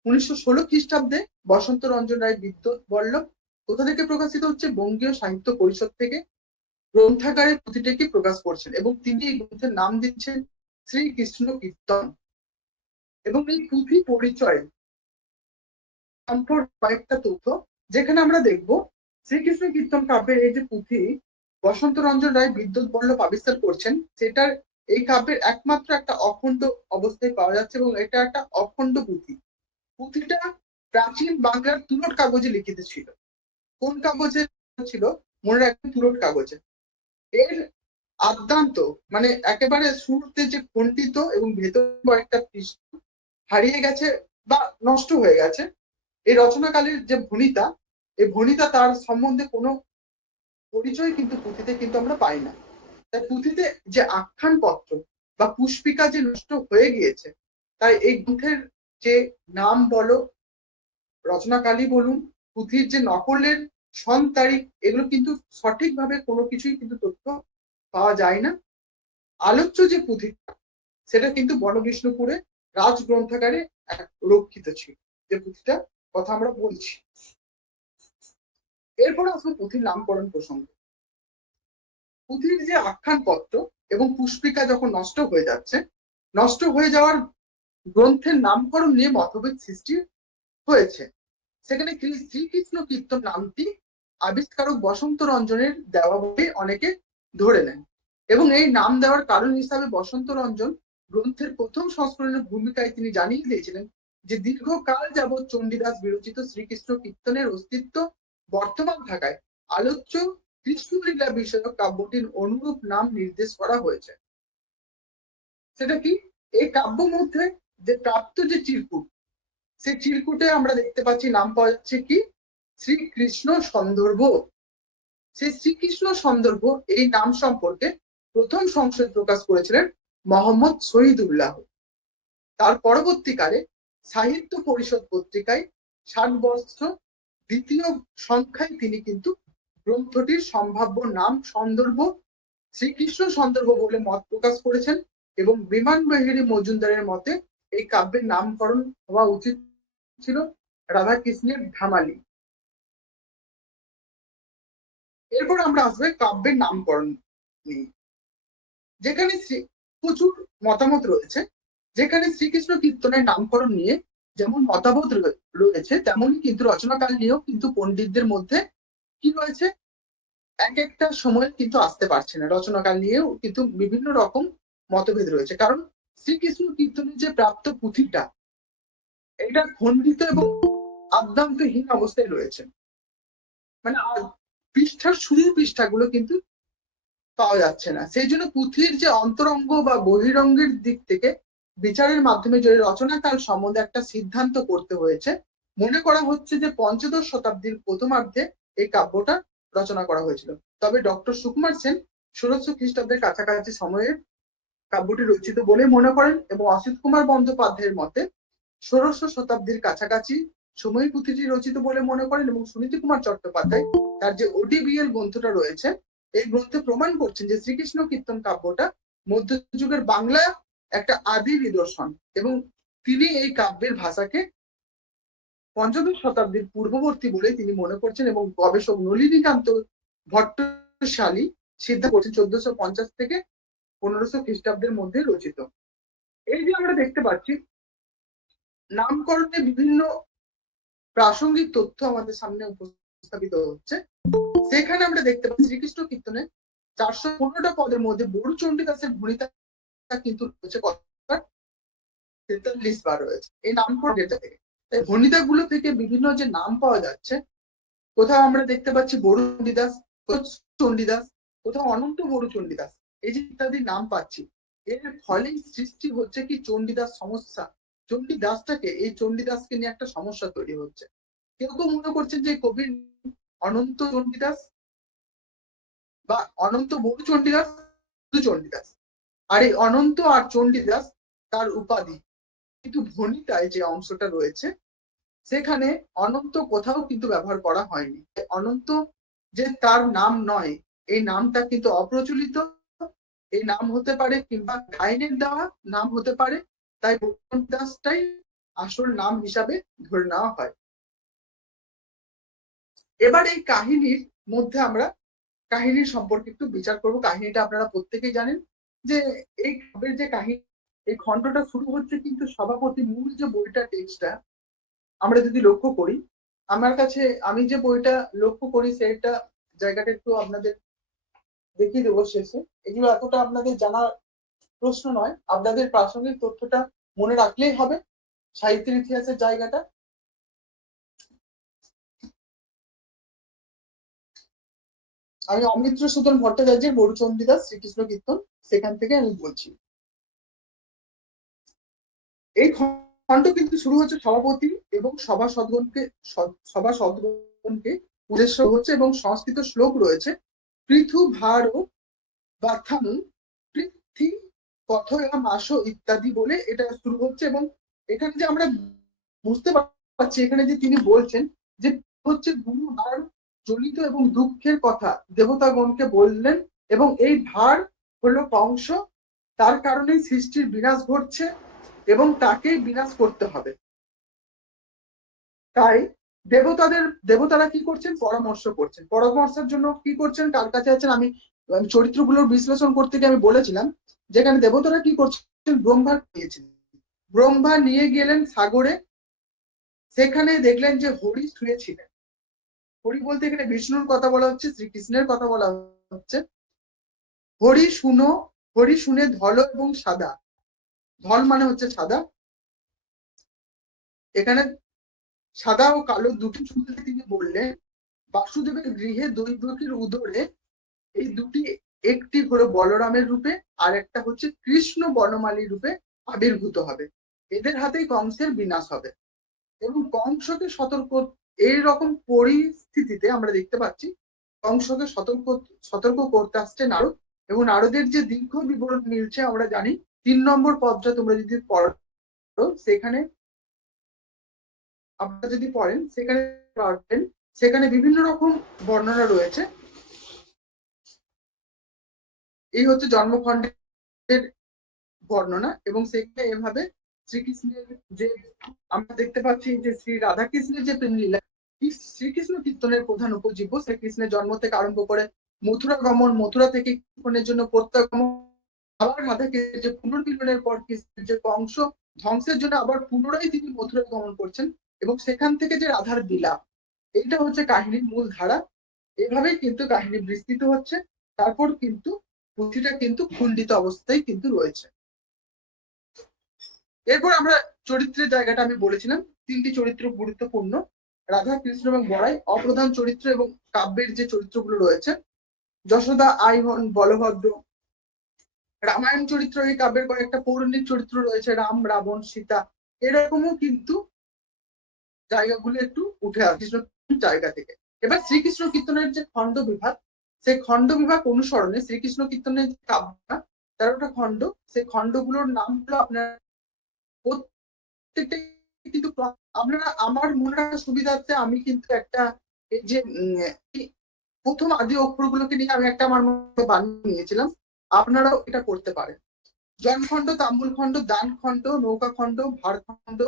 1916 খ্রিস্টাব্দে বসন্ত রঞ্জন রায় বিদ্যুৎ বল্লভ। কোথা থেকে প্রকাশিত হচ্ছে? বঙ্গীয় সাহিত্য পরিষদ থেকে গ্রন্থাগারে পুঁথিটিকে প্রকাশ করছেন, এবং তিনি এই গ্রন্থের নাম দিচ্ছেন শ্রীকৃষ্ণ কীর্তন। এবং এই পুঁথি পরিচয় সম্পর্কে কয়েকটা তথ্য, যেখানে আমরা দেখবো শ্রীকৃষ্ণ কীর্তন কাব্যের এই যে পুঁথি বসন্ত রঞ্জন রায় বিদ্যুৎ বল্লভ আবিষ্কার করছেন, সেটার এই কাব্যের একমাত্র একটা অখণ্ড অবস্থায় পাওয়া যাচ্ছে, এবং এটা একটা অখণ্ড পুঁথি। পুঁথিটা প্রাচীন বাংলার তুলট কাগজে লিখিত ছিল। কোন কাগজে ছিল? মনে রাখবেন, তুলট কাগজে। এর আদ্যান্ত মানে একেবারে শুরুতে যে খণ্ডিত এবং ভেতর কয়েকটা পৃষ্ঠ হারিয়ে গেছে বা নষ্ট হয়ে গেছে। এই রচনাকালীর যে ভণিতা, এই ভণিতা তার সম্বন্ধে কোনো পরিচয় কিন্তু পুঁথিতে কিন্তু আমরা পাই না। তাই পুঁথিতে যে আখ্যান পত্র বা পুষ্পিকা যে নষ্ট হয়ে গিয়েছে, তাই এই গ্রন্থের যে নাম বলো, রচনাকালী বলুন, পুঁথির যে নকলের সন তারিখ, এগুলো কিন্তু সঠিকভাবে কোনো কিছুই কিন্তু তথ্য পাওয়া যায় না। আলোচ্য যে পুঁথিটা, সেটা কিন্তু বনবিষ্ণুপুরে রাজ গ্রন্থাগারে রক্ষিত ছিল, যে পুঁথিটা কথা আমরা বলছি। এরপর আসবো পুঁথির নামকরণ প্রসঙ্গে। পুঁথির যে আখ্যান পত্র এবং পুষ্পিকা যখন নষ্ট হয়ে যাচ্ছে, নষ্ট হয়ে যাওয়ার গ্রন্থের নামকরণ নিয়ে মতভেদ সৃষ্টি হয়েছে। সেখানে শ্রীকৃষ্ণ কীর্তন নামটি আবিষ্কারক বসন্ত রঞ্জনের দেওয়া বলে অনেকে ধরে নেন, এবং এই নাম দেওয়ার কারণ হিসাবে বসন্ত রঞ্জন গ্রন্থের প্রথম সংস্করণের ভূমিকায় তিনি জানিয়ে দিয়েছিলেন যে দীর্ঘকাল যাবৎ চণ্ডীদাস বিরচিত শ্রীকৃষ্ণ কীর্তনের অস্তিত্ব বর্তমান থাকায় আলোচ্য কৃষ্ণলীলা বিষয়ক কাব্যটির অনুরূপ নাম নির্দেশ করা হয়েছে। সেটা কি? এই কাব্য মধ্যে যে প্রাপ্ত যে চিরকুট, সেই চিরকুটে আমরা দেখতে পাচ্ছি নাম পাওয়া যাচ্ছে কি? শ্রীকৃষ্ণ সন্দর্ভ। সেই শ্রীকৃষ্ণ সন্দর্ভ এই নাম সম্পর্কে প্রথম সংশয় প্রকাশ করেছিলেন মোহাম্মদ শহীদুল্লাহ। তার পরবর্তীকালে সাহিত্য পরিষদ পত্রিকায় 60 বর্ষ দ্বিতীয় সংখ্যায় তিনি কিন্তু গ্রন্থটির সম্ভাব্য নাম সন্দর্ভ শ্রীকৃষ্ণ সন্দর্ভ বলে মত প্রকাশ করেছেন এবং বিমান বাহিনী মজুমদারের মতে এই কাব্যের নামকরণ হওয়া উচিত ছিল রাধাকৃষ্ণের ধামালি। এরপর আমরা আসবে কাব্যের নামকরণ নিয়ে, যেখানে প্রচুর মতামত রয়েছে। যেখানে শ্রীকৃষ্ণ কীর্তনের নামকরণ নিয়ে যেমন মতামত রয়েছে, তেমনই কিন্তু রচনাকাল নিয়েও কিন্তু পণ্ডিতদের মধ্যে কি রয়েছে, এক একটা সময় কিন্তু আসতে পারছে না। রচনাকাল নিয়েও কিন্তু বিভিন্ন রকম মতভেদ রয়েছে, কারণ শ্রীকৃষ্ণ কীর্তনের যে প্রাপ্ত পুঁথিটা, এটা খণ্ডিত এবং আদ্যান্তহীন অবস্থায় রয়েছে। মানে পৃষ্ঠার শুরুর পৃষ্ঠাগুলো কিন্তু পাওয়া যাচ্ছে না। সেই জন্য পুঁথির যে অন্তরঙ্গ বা বহিরঙ্গের দিক থেকে বিচারের মাধ্যমে যে রচনাকাল সম্বন্ধে একটা সিদ্ধান্ত করতে হয়েছে। মনে করা হচ্ছে যে পঞ্চদশ শতাব্দীর প্রথমার্ধে এই কাব্যটা রচনা করা হয়েছিল। তবে ডক্টর সুকুমার সেন 1600 খ্রিস্টাব্দের কাছাকাছি সময়ে কাব্যটি রচিত বলে মনে করেন এবং অসিত কুমার বন্দ্যোপাধ্যায়ের মতে 1600 শতাব্দীর কাছাকাছি সময় পুঁথিটি রচিত বলে মনে করেন এবং সুনীতি কুমার চট্টোপাধ্যায় তার যে ওডিবিএল গ্রন্থটা রয়েছে, এই গ্রন্থে প্রমাণ করছেন যে শ্রীকৃষ্ণ কীর্তন কাব্যটা মধ্যযুগের বাংলা একটা আদি নিদর্শন এবং তিনি এই কাব্যের ভাষাকে পঞ্চদশ শতাব্দীর পূর্ববর্তী বলে তিনি মনে করছেন এবং গবেষক নলিনীকান্ত ভট্টশালী সিদ্ধান্ত করছেন 1450 থেকে 1500 খ্রিস্টাব্দের মধ্যে রচিত। এই যে আমরা দেখতে পাচ্ছি নামকরণে বিভিন্ন প্রাসঙ্গিক তথ্য আমাদের সামনে উপস্থাপিত হচ্ছে। সেখানে আমরা দেখতে পাচ্ছি শ্রীকৃষ্ণ কীর্তনে 415টা পদের মধ্যে বড়ু চণ্ডীদাসের ভণিতা কিন্তু রয়েছে 43 বার রয়েছে এই নামকরণ ডেটা থেকে। তাই ভণিতা গুলো থেকে বিভিন্ন যে নাম পাওয়া যাচ্ছে, কোথাও আমরা দেখতে পাচ্ছি বড়ু চণ্ডীদাস, চণ্ডীদাস, কোথাও অনন্ত বড়ু চণ্ডীদাস, এই যে ইত্যাদি নাম পাচ্ছি। এর ফলে সৃষ্টি হচ্ছে কি চণ্ডীদাস সমস্যা, চণ্ডীদাসটাকে এই চণ্ডীদাসকে নিয়ে একটা সমস্যা তৈরি হচ্ছে। কেউ কেউ মনে করছেন যে কবির অনন্ত চণ্ডীদাস বা অনন্ত বড়ু চণ্ডীদাস, চণ্ডীদাস, আর এই অনন্ত আর চণ্ডীদাস তার উপাধি। কিন্তু ভণিতায় যে অংশটা রয়েছে সেখানে অনন্ত কোথাও কিন্তু ব্যবহার করা হয়নি। অনন্ত যে তার নাম নয়, এই নামটা কিন্তু অপ্রচলিত। এই নাম হতে পারে কিংবা গাইনের দেওয়া নাম হতে পারে, তাই দাসটাই আসল নাম হিসাবে ধরে নেওয়া হয়। এবার এই কাহিনীর মধ্যে আমরা কাহিনীর সম্পর্কে একটু বিচার করব। কাহিনীটা আপনারা প্রত্যেকেই জানেন যে এই কাব্যের যে কাহিনী, এই খণ্ডটা শুরু হচ্ছে কিন্তু সভাপতি মূল যে বইটা টেক্সটটা আমরা যদি লক্ষ্য করি, আমার কাছে আমি যে বইটা লক্ষ্য করি সেটা জায়গাটা একটু আপনাদের দেখিয়ে দেবো শেষে। এগুলো এতটা আপনাদের জানার প্রশ্ন নয়, আপনাদের প্রাসঙ্গিক তথ্যটা মনে রাখলেই হবে। সাহিত্যের ইতিহাসের জায়গাটা আমি অমিত্র সুদন ভট্টাচার্যের বড়ু চণ্ডীদাস শ্রীকৃষ্ণ কীর্তন, সেখান থেকে আমি বলছি। এই খণ্ড কিন্তু শুরু হচ্ছে সভাপতি এবং সভাসদগণকে উদ্দেশ্য হচ্ছে এবং সংস্কৃত শ্লোক রয়েছে পৃথু ভার বাথানু পৃথি কথয়া মাস ইত্যাদি বলে এটা শুরু হচ্ছে। এবং এখানে যে আমরা বুঝতে পারছি এখানে যে তিনি বলছেন যে হচ্ছে গুরু ভার জনিত এবং দুঃখের কথা দেবতাগণকে বললেন এবং এই ভার হলো কংস, তার কারণেই সৃষ্টির বিনাশ ঘটছে এবং তাকেই বিনাশ করতে হবে। তাই দেবতারা কি করছেন, পরামর্শ করছেন। পরামর্শের জন্য কি করছেন, কার কাছে আছেন, আমি চরিত্রগুলোর বিশ্লেষণ করতে গিয়ে আমি বলেছিলাম যেখানে দেবতারা কি করছেন, ব্রহ্মা নিয়েছেন, ব্রহ্মা নিয়ে গেলেন সাগরে। সেখানে দেখলেন যে হরি শুয়েছিলেন। হরি বলতে এখানে বিষ্ণুর কথা বলা হচ্ছে, শ্রীকৃষ্ণের কথা বলা হচ্ছে। হরি শুনে ধল এবং সাদা, ধল মানে হচ্ছে সাদা, এখানে সাদা ও কালো দুটি শুনতে তিনি বললেন বাসুদেবের গৃহে দৈবকীর উদরে এই দুটি একটি হলো বলরামের রূপে আর একটা হচ্ছে কৃষ্ণ বনমালী রূপে আবির্ভূত হবে, এদের হাতেই কংসের বিনাশ হবে। এবং কংসকে এইরকম পরিস্থিতিতে আমরা দেখতে পাচ্ছি কংসকে সতর্ক করতে আসছে নারদ এবং নারদের যে দীর্ঘ বিবরণ মিলছে আমরা জানি। 3 নম্বর পদটা তোমরা যদি পড়ো সেখানে আপনারা যদি পড়েন সেখানে পারবেন সেখানে বিভিন্ন রকম বর্ণনা রয়েছে। এই হচ্ছে জন্মখণ্ডের বর্ণনা, এবং সেখানে এভাবে শ্রীকৃষ্ণের যে আমরা দেখতে পাচ্ছি যে শ্রী রাধাকৃষ্ণের যে প্রেমলীলা, শ্রীকৃষ্ণ কীর্তনের প্রধান উপজীব্য। শ্রীকৃষ্ণের জন্ম থেকে আরম্ভ করে মথুরা গমন, মথুরা থেকে কীর্তনের জন্য প্রত্যাগমন, আবার রাধাকে যে পুনর্মিলনের পর কৃষ্ণের যে কংস ধ্বংসের জন্য আবার পুনরায় তিনি মথুরা গমন করছেন, এবং সেখান থেকে যে রাধার বিলাপ, এইটা হচ্ছে কাহিনীর মূল ধারা। এভাবেই কিন্তু কাহিনী বিস্তৃত হচ্ছে। তারপর কিন্তু পুঁথিটা কিন্তু খণ্ডিত অবস্থায় কিন্তু রয়েছে। এরপর আমরা চরিত্রের জায়গাটা আমি বলেছিলাম, তিনটি চরিত্র গুরুত্বপূর্ণ: রাধা, কৃষ্ণ এবং বড়াই। অপ্রধান চরিত্র এবং কাব্যের যে চরিত্রগুলো রয়েছে, যশোদা, আইহন, বলভদ্র। রামায়ণ চরিত্র, এই কাব্যের কয়েকটা পৌরাণিক চরিত্র রয়েছে, রাম, রাবণ, সীতা। এরকমও কিন্তু জায়গাগুলো একটু উঠে আসে জায়গা থেকে। এবার শ্রীকৃষ্ণ কীর্তনের যে খণ্ড বিভাগ, সেই খণ্ড বিভাগ অনুসরণে শ্রীকৃষ্ণ কীর্তনের যে কাব্য 13টা খণ্ড, সেই খণ্ডগুলোর নাম হলো আপনার প্রত্যেকটা কিন্তু আপনারা আমার মনে রাখার সুবিধার্থে আমি কিন্তু একটা এই যে প্রথম আদি অক্ষরগুলোকে নিয়ে আমি একটা আমার মতো বানিয়ে নিয়েছিলাম। আপনারাও এটা করতে পারেন। জনখণ্ড, তাম্বুল খণ্ড, দান খণ্ড, নৌকা খণ্ড, ভারখণ্ড,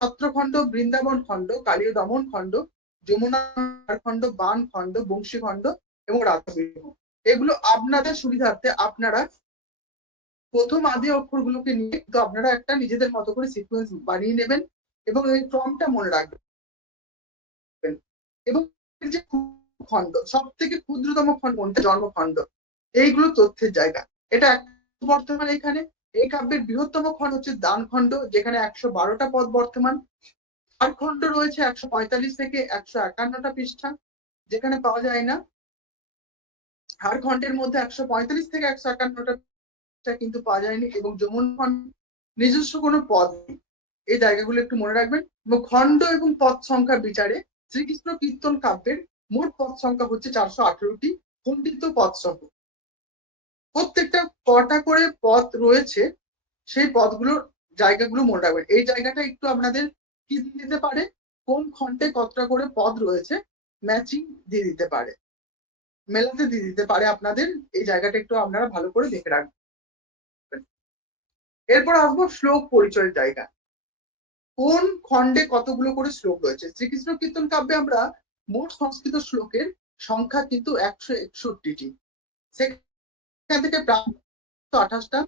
ছত্রখণ্ড, বৃন্দাবন খণ্ড, কালীয় দমন খণ্ড, যমুনা খণ্ড, বান খণ্ড, বংশী খণ্ড এবং রাধাবিগ্রহ। এগুলো আপনাদের সুবিধার্থে আপনারা প্রথম আদি অক্ষরগুলোকে নিয়ে তো আপনারা একটা নিজেদের মতো করে সিকোয়েন্স বানিয়ে নেবেন এবং এই ক্রমটা মনে রাখবেন। এবং যে খণ্ড, সব থেকে ক্ষুদ্রতম খণ্ড কোনটা? জন্মখণ্ড। এইগুলো তথ্যের জায়গা। এটা বর্তমান। এখানে এই কাব্যের বৃহত্তম খণ্ড হচ্ছে দান খণ্ড, যেখানে 112টা পদ বর্তমান। আর খণ্ড রয়েছে 145 থেকে 151টা পৃষ্ঠা, যেখানে পাওয়া যায় না। আর খণ্ডের মধ্যে 145 থেকে 151টা কিন্তু পাওয়া যায়নি, এবং যমুন খণ্ড নিজস্ব কোনো পদ নেই। এই জায়গাগুলো একটু মনে রাখবেন। এবং খণ্ড এবং পদ সংখ্যার বিচারে শ্রীকৃষ্ণ কীর্তন কাব্যের মোট পদ সংখ্যা হচ্ছে 418টি, খণ্ডিত পদ সহ। প্রত্যেকটা কটা করে পদ রয়েছে, সেই পদগুলোর জায়গাগুলো মনে রাখবেন। এই জায়গাটা একটু আপনাদের কি দিতে পারে, কোন খণ্ডে কতটা করে পদ রয়েছে ম্যাচিং দিয়ে দিতে পারে, মেলাতে দিয়ে দিতে পারে আপনাদের। এই জায়গাটা একটু আপনারা ভালো করে দেখে রাখবেন। এরপর আসবো শ্লোক পরিচয়ের জায়গা। কোন খণ্ডে কতগুলো করে শ্লোক রয়েছে? শ্রীকৃষ্ণ কীর্তন কাব্যে আমরা মোট সংস্কৃত শ্লোকের সংখ্যা কিন্তু 161টি। সেখান থেকে প্রায় 128টা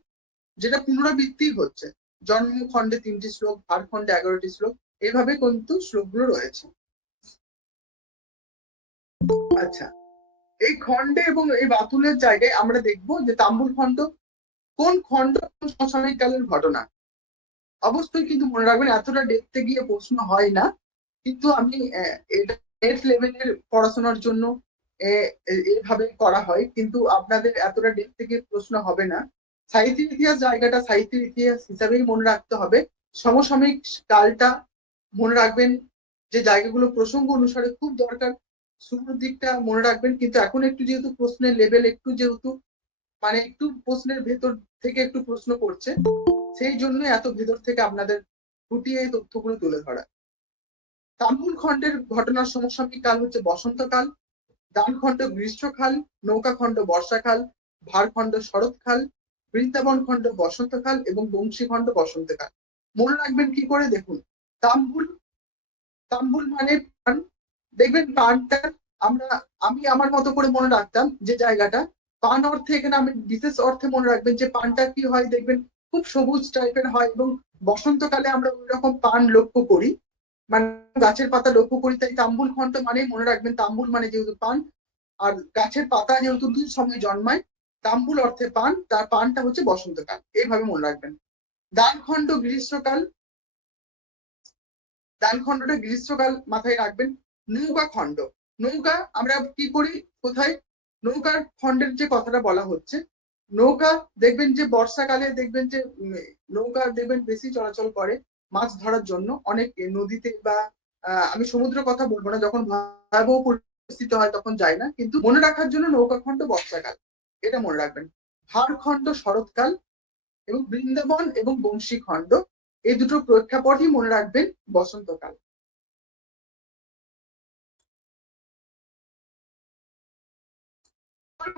যেটা পুনরাবৃত্তি হচ্ছে। জন্ম খণ্ডে 3টি শ্লোক, ভার খণ্ডে 11টি শ্লোক, এইভাবে কিন্তু শ্লোকগুলো রয়েছে। আচ্ছা, এই খণ্ডে এবং এই বাতুলের জায়গায় আমরা দেখব যে তাম্বুল খণ্ড কোন খণ্ড সমসাময়িক কালের ঘটনা। অবশ্যই কিন্তু মনে রাখবেন, এতটা ডেপথে গিয়ে প্রশ্ন হয় না, কিন্তু আমি এটা নেট লেভেলের পড়াশোনার জন্য এভাবে করা হয়, কিন্তু আপনাদের এতটা ডেপথ থেকে প্রশ্ন হবে না। সাহিত্যের ইতিহাস জায়গাটা সাহিত্যের ইতিহাস হিসাবেই মনে রাখতে হবে। সমসাময়িক কালটা মনে রাখবেন, যে জায়গাগুলো প্রসঙ্গ অনুসারে খুব দরকার শুরুর দিকটা মনে রাখবেন। কিন্তু এখন একটু যেহেতু প্রশ্নের লেভেল একটু যেহেতু মানে একটু প্রশ্নের ভেতর থেকে একটু প্রশ্ন করছে, সেই জন্য এত ভেতর থেকে আপনাদের ফুটিয়ে এই তথ্যগুলো তুলে ধরা। তাম্বুল খণ্ডের ঘটনার সমসাময়িক কাল হচ্ছে বসন্তকাল, দান খণ্ড গ্রীষ্মকাল, নৌকা খণ্ড বর্ষাকাল, ভার খণ্ড শরৎকাল, বৃন্দাবন খণ্ড বসন্তকাল এবং বংশী খণ্ড বসন্তকাল। মনে রাখবেন কি করে? দেখুন, তাম্বুল, তাম্বুল মানে পান। দেখবেন পানটা আমি আমার মতো করে মনে রাখতাম যে জায়গাটা পান অর্থে, এখানে আমি বিশেষ অর্থে মনে রাখবেন যে পানটা কি হয়, দেখবেন খুব সবুজ টাইপের হয়, এবং বসন্তকালে আমরা ওই রকম পান লক্ষ্য করি, মানে গাছের পাতা লক্ষ্য করি। তাই তাম্বুল খণ্ড মানে মনে রাখবেন, তাম্বুল মানে যেহেতু পান, আর গাছের পাতা যেহেতু দুই সময় জন্মায়, তাম্বুল অর্থে পান, তার পানটা হচ্ছে বসন্তকাল, এইভাবে মনে রাখবেন। দান খণ্ড গ্রীষ্মকাল, দান খণ্ডটা গ্রীষ্মকাল মাথায় রাখবেন। নৌকা খণ্ড, নৌকা আমরা কি করি, কোথায়? নৌকার খণ্ডের যে কথাটা বলা হচ্ছে, নৌকা দেখবেন যে বর্ষাকালে দেখবেন যে নৌকা দেখবেন বেশি চলাচল করে মাছ ধরার জন্য অনেক নদীতে, বা আমি সমুদ্রের কথা বলবো না, যখন ভয়াবহ পরিস্থিতি হয় তখন যায় না, কিন্তু মনে রাখার জন্য নৌকা খণ্ড বর্ষাকাল, এটা মনে রাখবেন। ভার খণ্ড শরৎকাল এবং বৃন্দাবন এবং বংশী খণ্ড, এই দুটো প্রেক্ষাপটই মনে রাখবেন বসন্তকাল।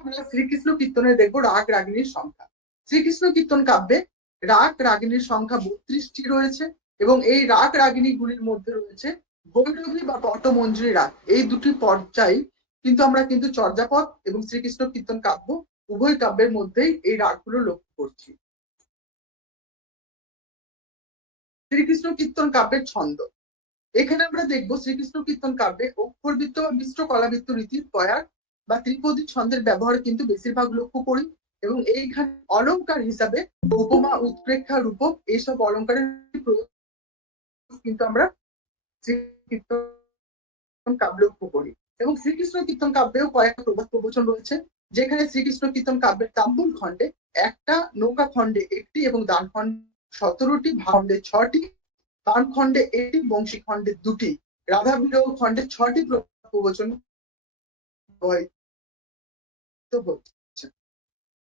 আমরা শ্রীকৃষ্ণ কীর্তনে দেখবো রাগ রাগিনীর সংখ্যা। শ্রীকৃষ্ণ কীর্তন কাব্যে রাগ রাগিনীর সংখ্যা 32টি রয়েছে এবং এই রাগ রাগিনী গুলির মধ্যে রয়েছে ভৈরবী বা পটমঞ্জুরি রাগ। এই দুটি পর্যায় কিন্তু আমরা কিন্তু চর্যাপদ এবং শ্রীকৃষ্ণ কীর্তন কাব্য উভয় কাব্যের মধ্যেই এই রাগগুলো লক্ষ্য করছি। শ্রীকৃষ্ণ কীর্তন কাব্যের ছন্দ, এখানে আমরা দেখবো শ্রীকৃষ্ণ কীর্তন কাব্যে অক্ষরবৃত্ত বা মিশ্র কলাবৃত্ত রীতির কয়ার বা ত্রিপদী ছন্দের ব্যবহার কিন্তু বেশিরভাগ লক্ষ্য করি এবং এইখানে অলঙ্কার হিসাবে উপমা, উৎপ্রেক্ষা, রূপক এইসব অলঙ্কারের কিন্তু আমরা শ্রীকীর্তন কাব্য লক্ষ্য করি। এবং শ্রীকৃষ্ণ কীর্তন কাব্যেও কয়েকটা প্রবাদ প্রবচন রয়েছে, যেখানে শ্রীকৃষ্ণ কীর্তন কাব্যের তাম্বুল খণ্ডে একটা, নৌকা খণ্ডে একটি এবং দান খণ্ডে 17টি, খণ্ডে 6টি, গান খণ্ডে 1টি, বংশী খণ্ডে 2টি, রাধা বিরহ খণ্ডে 6টি প্রবচন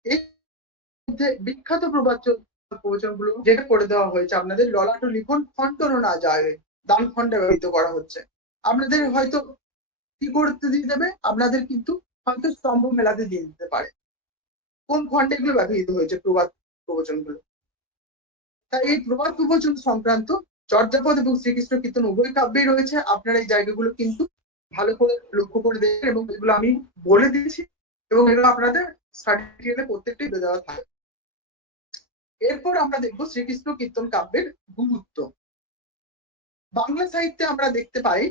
এর মধ্যে বিখ্যাত প্রবচনগুলো যেটা করে দেওয়া হয়েছে আপনাদের ললাট লিখন খণ্ডন না যায় দান খণ্ডে ব্যবহৃত করা হচ্ছে। আপনাদের হয়তো কি করতে দিয়ে দেবে, আপনাদের কিন্তু হয়তো স্তম্ভ মেলাতে দিয়ে দিতে পারে কোন খণ্ডে এগুলো ব্যবহৃত হয়েছে প্রবাদ প্রবচনগুলো। তাই এই প্রবাদ প্রবচন সংক্রান্ত চর্যাপদ এবং শ্রীকৃষ্ণ কীর্তন উভয় কাব্যেই রয়েছে। আপনারা এই জায়গাগুলো কিন্তু ভালো করে লক্ষ্য করে দেখবেন এবং এগুলো আমি বলে দিয়েছি এবং এগুলো আপনাদের সার্টিফিকেটে প্রত্যেকটাই দেওয়া থাকে। এরপর আমরা দেখবো শ্রীকৃষ্ণ কীর্তন কাব্যের গুরুত্ব। বাংলা সাহিত্যে আমরা দেখতে পাই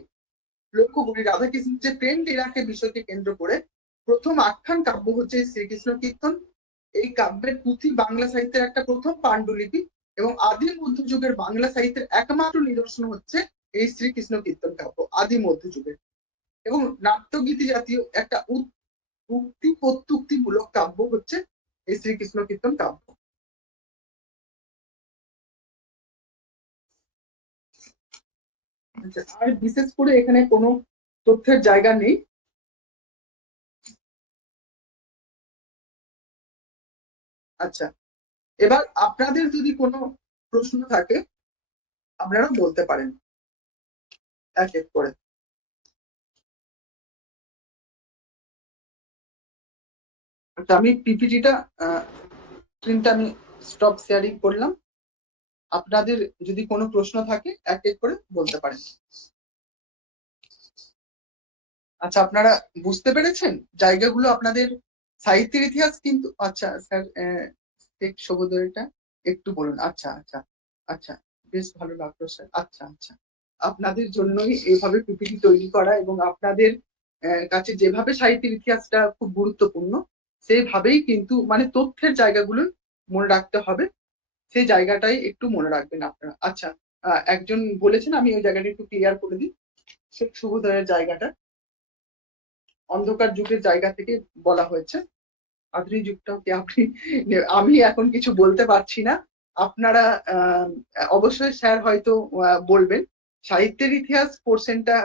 লক্ষ্য করি রাধাকৃষ্ণের যে প্রেম লীলাকে বিষয়কে কেন্দ্র করে প্রথম আখ্যান কাব্য হচ্ছে শ্রীকৃষ্ণ কীর্তন। এই কাব্যের পুঁথি বাংলা সাহিত্যের একটা প্রথম পাণ্ডুলিপি এবং আদি মধ্যযুগের বাংলা সাহিত্যের একমাত্র নিদর্শন হচ্ছে এই শ্রীকৃষ্ণ কীর্তন কাব্য আদি মধ্যযুগের। এবং নাট্যগীতি জাতীয় একটা উক্তি প্রত্যুক্তিমূলক কাব্য হচ্ছে এই শ্রীকৃষ্ণ কীর্তন কাব্য। আর বিশেষ করে এখানে কোনো তথ্যের জায়গা নেই। আচ্ছা, এবার আপনাদের যদি কোনো প্রশ্ন থাকে আপনারা বলতে পারেন এক এক করে। আচ্ছা, আমি পিপিটিটা স্ক্রিনটা আমি স্টপ শেয়ারিং করলাম। আপনাদের যদি কোনো প্রশ্ন থাকে এক এক করে বলতে পারেন। আচ্ছা, আপনারা বুঝতে পেরেছেন জায়গাগুলো আপনাদের সাহিত্যের ইতিহাস কিন্তু। আচ্ছা স্যার, শুভোদয়টা একটু বলুন। আচ্ছা আচ্ছা আচ্ছা, বেশ ভালো লাগলো স্যার। আচ্ছা আচ্ছা, আপনাদের জন্যই এইভাবে পিপিটি তৈরি করা এবং আপনাদের কাছে যেভাবে সাহিত্যের ইতিহাসটা খুব গুরুত্বপূর্ণ সেইভাবেই কিন্তু মানে তথ্যের জায়গাগুলো মনে রাখতে হবে, সেই জায়গাটাই একটু মনে রাখবেন আপনারা। আচ্ছা, একজন বলেছেন আমি ওই জায়গাটা একটু ক্লিয়ার করে দিই। শেখ শুভোদয়ের জায়গাটা অন্ধকার যুগের জায়গা থেকে বলা হয়েছে, আধুনিক যুগটাকে আপনি, আমি এখন কিছু বলতে পারছি না। আপনারা অবশ্যই স্যার হয়তো বলবেন সাহিত্যের ইতিহাস পোর্শনটা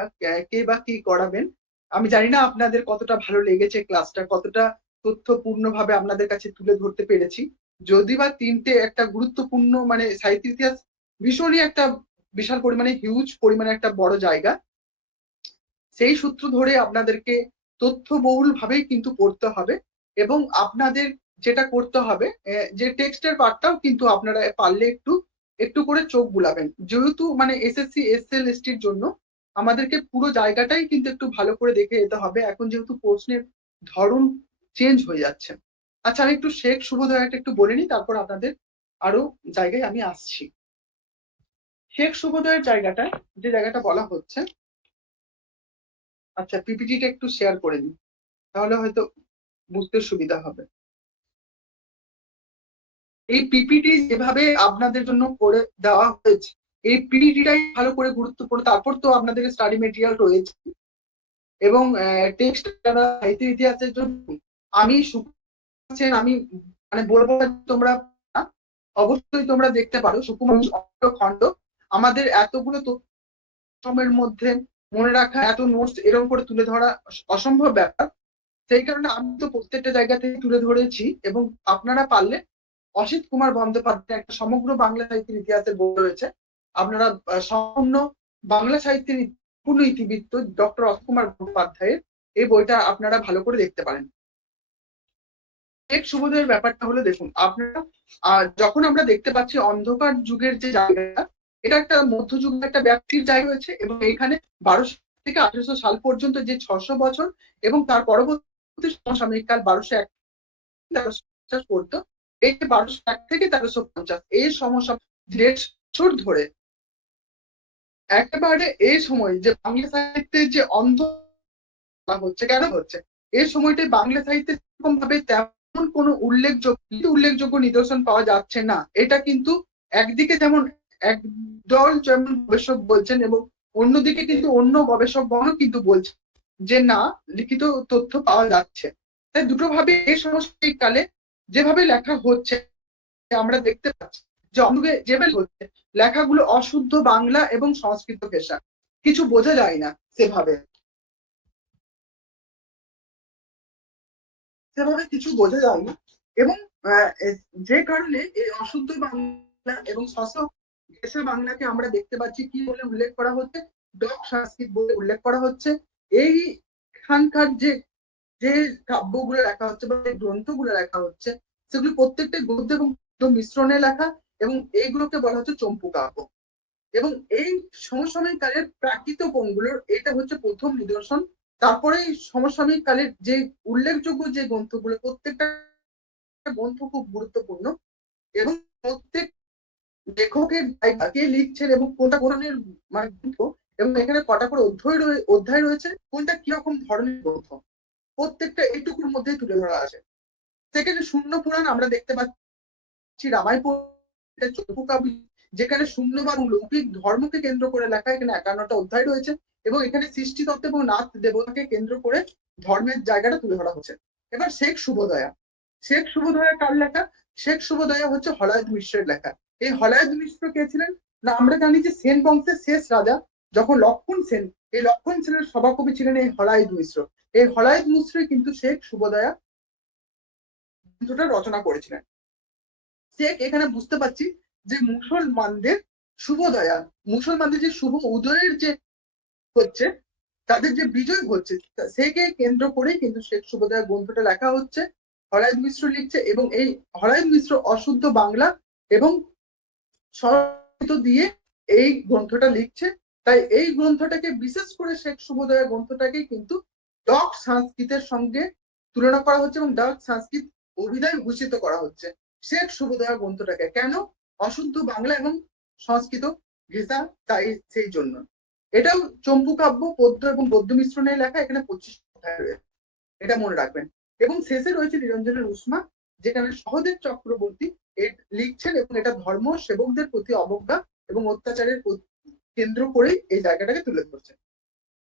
কে বা কি করাবেন। আমি জানি না আপনাদের কতটা ভালো লেগেছে ক্লাসটা, কতটা তথ্যপূর্ণ ভাবে আপনাদের কাছে তুলে ধরতে পেরেছি। যদি বা তিনটে একটা গুরুত্বপূর্ণ মানে সাহিত্য ইতিহাস ভীষণই একটা বিশাল পরিমাণে হিউজ পরিমাণে একটা বড় জায়গা, সেই সূত্র ধরে আপনাদেরকে তথ্যবহুল ভাবেই কিন্তু পড়তে হবে এবং আপনাদের যেটা করতে হবে যে টেক্সটের পার্টটাও কিন্তু আপনারা পারলে একটু একটু করে চোখ বুলাবেন, যেহেতু মানে এসএসসি এসএল এসটির জন্য আমাদেরকে পুরো জায়গাটাই কিন্তু একটু ভালো করে দেখে যেতে হবে এখন যেহেতু প্রশ্নের ধরন চেঞ্জ হয়ে যাচ্ছে। আচ্ছা, আমি একটু শেখ শুভোদয়টা একটু বলে নিই, তারপর আপনাদের আরো জায়গায় আমি আসছি। শেখ শুভোদয়ের জায়গাটা যে জায়গাটা বলা হচ্ছে, আচ্ছা পিপিটিটা একটু শেয়ার করে নিই তাহলে হয়তো বুঝতে সুবিধা হবে। এই পিপিটি যেভাবে আপনাদের জন্য করে দেওয়া হয়েছে এই পিপিটিটাই ভালো করে গুরুত্বপূর্ণ। তারপর তো আপনাদের স্টাডি মেটেরিয়াল রয়েছে এবং টেক্সট সাহিত্য ইতিহাসের জন্য আমি আমি মানে বলবো তোমরা অবশ্যই তোমরা দেখতে পারো সুকুমার খণ্ড। আমাদের এতগুলো তথ্যের মধ্যে মনে রাখা, এত নোটস এরকম করে তুলে ধরা অসম্ভব ব্যাপার। সেই কারণে আমি তো প্রত্যেকটা জায়গা থেকে তুলে ধরেছি এবং আপনারা পারলে অসিত কুমার বন্দ্যোপাধ্যায় একটা সমগ্র বাংলা সাহিত্যের ইতিহাসের বই রয়েছে, আপনারা সম্পূর্ণ বাংলা সাহিত্যের পূর্ণ ইতিবৃত্ত ডক্টর অসিত কুমার বন্দ্যোপাধ্যায়ের এই বইটা আপনারা ভালো করে দেখতে পারেন। শেখ শুভোদয়ের ব্যাপারটা হলো, দেখুন আপনারা যখন আমরা দেখতে পাচ্ছি অন্ধকার যুগের যে জায়গাটা, এটা একটা মধ্যযুগের একটা ব্যাপ্তির জায়গা হয়েছে, এবং এখানে 1200 থেকে 1800 সাল পর্যন্ত যে 600 বছর এবং তার পরবর্তী সমসাময়িক কাল 1201 1350 পড়তো। এই যে 1201 থেকে 1350 এই সমসাময়িক 150 বছর ধরে একেবারে এই সময় যে বাংলা সাহিত্যের যে অন্ধ হচ্ছে, কেন হচ্ছে এই সময়টায় বাংলা সাহিত্যে সেরকম ভাবে তেমন কোনো উল্লেখযোগ্য নিদর্শন পাওয়া যাচ্ছে না। এটা কিন্তু একদিকে যেমন একদল যেমন গবেষক বলছেন, এবং অন্যদিকে কিন্তু অন্য গবেষকগণও কিন্তু বলছে যে না, লিখিত তথ্য পাওয়া যাচ্ছে। তাই দুটো ভাবে এই সাংস্কৃতিক কালে যেভাবে লেখা হচ্ছে আমরা দেখতে পাচ্ছি যে অন্যকে যেভাবে হচ্ছে লেখাগুলো অশুদ্ধ বাংলা এবং সংস্কৃত ভাষা, কিছু বোঝা যায় না সেভাবে কিছু বোঝা যায় না। এবং যে কারণে এই অশুদ্ধ বাংলা এবং ভাষা বাংলাকে আমরা দেখতে পাচ্ছি কি বলে উল্লেখ করা হচ্ছে, ডক সংস্কৃত বলে উল্লেখ করা হচ্ছে। এইখানকার যে যে কাব্যগুলো লেখা হচ্ছে বা গ্রন্থগুলো লেখা হচ্ছে, সেগুলো প্রত্যেকটা গদ্য এবং মিশ্রণে লেখা, এবং এইগুলোকে বলা হচ্ছে চম্পু কাব্য। এবং এই সমসাময়িক কালের প্রাকৃত কোণগুলোর এটা হচ্ছে প্রথম নিদর্শন। তারপরে সমসাময়িক কালের যে উল্লেখযোগ্য যে গ্রন্থগুলো, প্রত্যেকটা গ্রন্থ খুব গুরুত্বপূর্ণ, এবং প্রত্যেক লেখকের জায়গা কে লিখছেন এবং কোনটা ধরনের মানে গ্রন্থ, এবং এখানে কটা করে অধ্যায় রয়েছে, কোনটা কিরকম ধরনের গ্রন্থ, প্রত্যেকটা এইটুকুর মধ্যে তুলে ধরা আছে। সেখানে শূন্য পুরাণ আমরা দেখতে পাচ্ছি, রামায়ণ, চম্পু কাব্য, যেখানে শূন্যবান লৌকিক ধর্মকে কেন্দ্র করে লেখা, এখানে 51টা অধ্যায় রয়েছে, এবং এখানে সৃষ্টিতত্ত্ব এবং নাথ দেবতাকে কেন্দ্র করে ধর্মের জায়গাটা তুলে ধরা হচ্ছে। এবার শেখ শুভদয়া কার লেখা? শেখ শুভদয়া হচ্ছে হলায়ত মিশ্রের লেখা। এই হলায়ত মিশ্র কে ছিলেন না, আমরা জানি যে সেন বংশের শেষ রাজা যখন লক্ষণ সেন, এই লক্ষণ সেনের সভাকবি ছিলেন এই হলায়ত মিশ্র। এই হলায়ত মিশ্র কিন্তু শেখ শুভদয়া গ্রন্থটা রচনা করেছিলেন। শেখ এখানে বুঝতে পারছি যে মুসলমানদের শুভদয়া, মুসলমানদের যে শুভ উদয়ের যে হচ্ছে, তাদের যে বিজয় হচ্ছে, সেকে কেন্দ্র করেই কিন্তু শেখ শুভদয়া গ্রন্থটা লেখা হচ্ছে। হলায়ত মিশ্র লিখছে, এবং এই হলায়ত মিশ্র অশুদ্ধ বাংলা এবং সংস্কৃত দিয়ে এই গ্রন্থটা লিখছে। তাই এই গ্রন্থটাকে বিশেষ করে শেখ শুভদয়া গ্রন্থটাকে কিন্তু ডক সংস্কৃতের সঙ্গে তুলনা করা হচ্ছে, এবং ডক সংস্কৃত অভিধায় ভূষিত করা হচ্ছে শেখ শুভদয়া গ্রন্থটাকে। কেন? অশুদ্ধ বাংলা এবং সংস্কৃত ভাষা, তাই সেই জন্য। এটাও চম্পু কাব্য, পদ্য এবং গদ্য মিশ্রণে লেখা, এখানে 25 অধ্যায় রয়েছে, এটা মনে রাখবেন। এবং শেষে রয়েছে নিরঞ্জনের উষ্মা, যেখানে সহদেব চক্রবর্তী লিখছেন, এবং এটা ধর্ম সেবকদের প্রতি অবজ্ঞা এবং অত্যাচারের কেন্দ্র করেই এই জায়গাটাকে তুলে ধরছেন।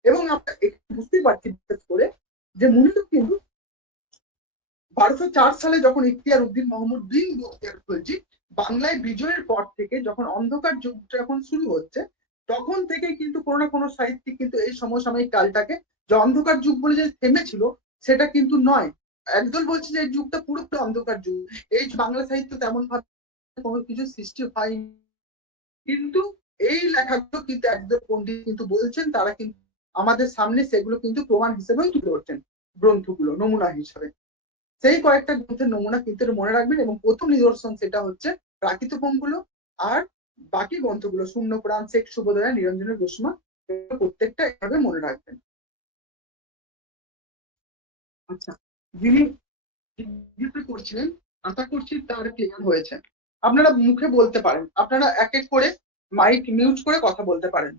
এবং আমরা বুঝতেই পারছি বিশেষ করে যে মূলত কিন্তু 1204 সালে যখন ইখতিয়ার উদ্দিন মোহাম্মদ বিন বখতিয়ার খলজি বাংলায় বিজয়ের পর থেকে যখন অন্ধকার যুগটা যখন শুরু হচ্ছে, তখন থেকে কিন্তু কোনো না কোনো সাহিত্যিক কিন্তু এই সমসাময়িক কালটাকে যে অন্ধকার যুগ বলে যে থেমেছিল, সেটা কিন্তু নয়। একদল বলছে যে এই যুগটা পুরোপুরি অন্ধকার যুগ, এই বাংলা সাহিত্য তেমন ভাবে কোনো কিছু সৃষ্টি হয়নি। কিন্তু এই লেখাগুলো কিন্তু একদল পণ্ডিত কিন্তু বলছেন, তারা কিন্তু আমাদের সামনে সেগুলো কিন্তু প্রমাণ হিসেবেও তুলে ধরছেন, গ্রন্থগুলো নমুনা হিসাবে। সেই কয়েকটা গ্রন্থের নমুনা কিন্তু মনে রাখবেন, এবং প্রথম নিদর্শন সেটা হচ্ছে প্রাকৃত পঙ্গুলো, আর বাকি গ্রন্থগুলো শূন্য পুরাণ, শেখ শুভদয়া, নিরঞ্জনের গোস্মা, প্রত্যেকটা এভাবে মনে রাখবেন। আচ্ছা, যিনি জিজ্ঞাসা করছিলেন, আশা করছি তার ক্লিয়ার হয়েছে। আপনারা মুখে বলতে পারেন, আপনারা এক এক করে মাইক মিউট করে কথা বলতে পারেন,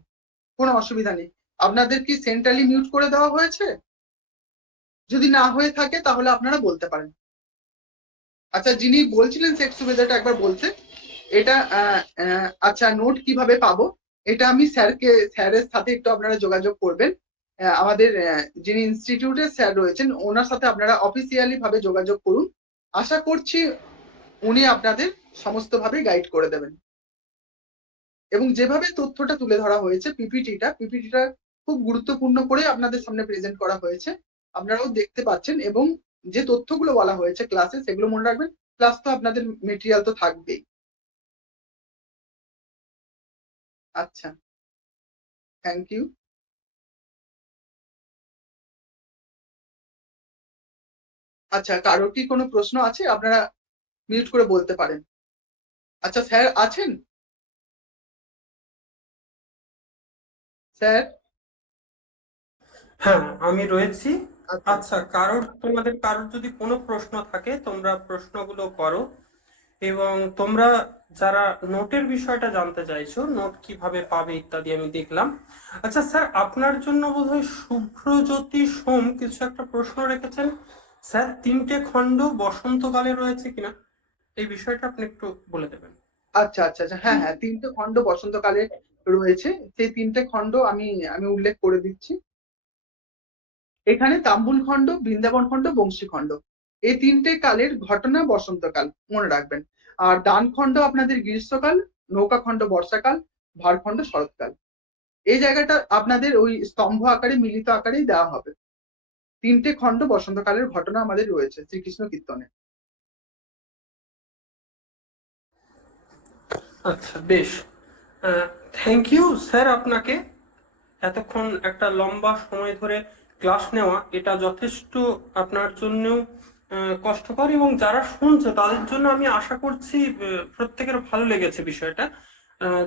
কোনো অসুবিধা নেই। আপনাদের কি সেন্ট্রালি মিউট করে দেওয়া হয়েছে? যদি না হয়ে থাকে তাহলে আপনারা বলতে পারেন। আচ্ছা, যিনি বলছিলেন শেখ সুবেদাটা একবার বলতে, এটা আচ্ছা, নোট কিভাবে পাবো? এটা আমি স্যারের সাথে একটু আপনারা যোগাযোগ করবেন। আমাদের যিনি ইনস্টিটিউটের স্যার রয়েছেন, ওনার সাথে আপনারা অফিসিয়ালি ভাবে যোগাযোগ করুন। আশা করছি উনি আপনাদের সমস্ত ভাবে গাইড করে দেবেন। এবং যেভাবে তথ্যটা তুলে ধরা হয়েছে, পিপিটিটা খুব গুরুত্বপূর্ণ করে আপনাদের সামনে প্রেজেন্ট করা হয়েছে, আপনারাও দেখতে পাচ্ছেন। এবং যে তথ্যগুলো বলা হয়েছে ক্লাসে, সেগুলো মনে রাখবেন। প্লাস তো আপনাদের মেটেরিয়াল তো থাকবেই। আচ্ছা, থ্যাংক ইউ। আচ্ছা, কারোর কি কোনো প্রশ্ন আছে? আপনারা মিউট করে বলতে পারেন। আচ্ছা, স্যার আছেন? স্যার? হ্যাঁ, আমি রয়েছি। আচ্ছা, আচ্ছা, তোমাদের কারোর যদি কোনো প্রশ্ন থাকে তোমরা প্রশ্নগুলো করো। এবং তোমরা যারা নোটের বিষয়টা জানতে চাইছো, নোট কিভাবে পাবে ইত্যাদি আমি দেখলাম। আচ্ছা স্যার, আপনার জন্য বোধহয় শুভ্রজ্যোতি সোম কিছু একটা প্রশ্ন রেখেছেন। স্যার, 3টে খণ্ড বসন্তকালে রয়েছে কিনা এই বিষয়টা আপনি একটু বলে দেবেন। আচ্ছা, আচ্ছা, আচ্ছা। হ্যাঁ, হ্যাঁ, ৩ টে খণ্ড বসন্তকালে রয়েছে। সেই ৩ টে খণ্ড আমি উল্লেখ করে দিচ্ছি। এখানে তাম্বুল খণ্ড, বৃন্দাবন খণ্ড, বংশী খণ্ড। এই ৩ টে কালের ঘটনা বসন্তকাল, মনে রাখবেন। আর দান খণ্ড আপনাদের গ্রীষ্মকাল, নৌকা খণ্ড বর্ষাকাল, ভারখণ্ড শরৎকাল। এই জায়গাটা আপনাদের ওই স্তম্ভ আকারে মিলিত আকারেই দেওয়া হবে। ৩ টে খণ্ড বসন্তকালের ঘটনা আমাদের রয়েছে শ্রীকৃষ্ণ কীর্তনে। আচ্ছা, বেশ। থ্যাংক ইউ স্যার আপনাকে। এতক্ষণ একটা লম্বা সময় ধরে ক্লাস নেওয়া এটা যথেষ্ট আপনার জন্যও কষ্টকর, এবং যারা শুনছে তাদের জন্য আমি আশা করছি প্রত্যেকের ভালো লেগেছে বিষয়টা।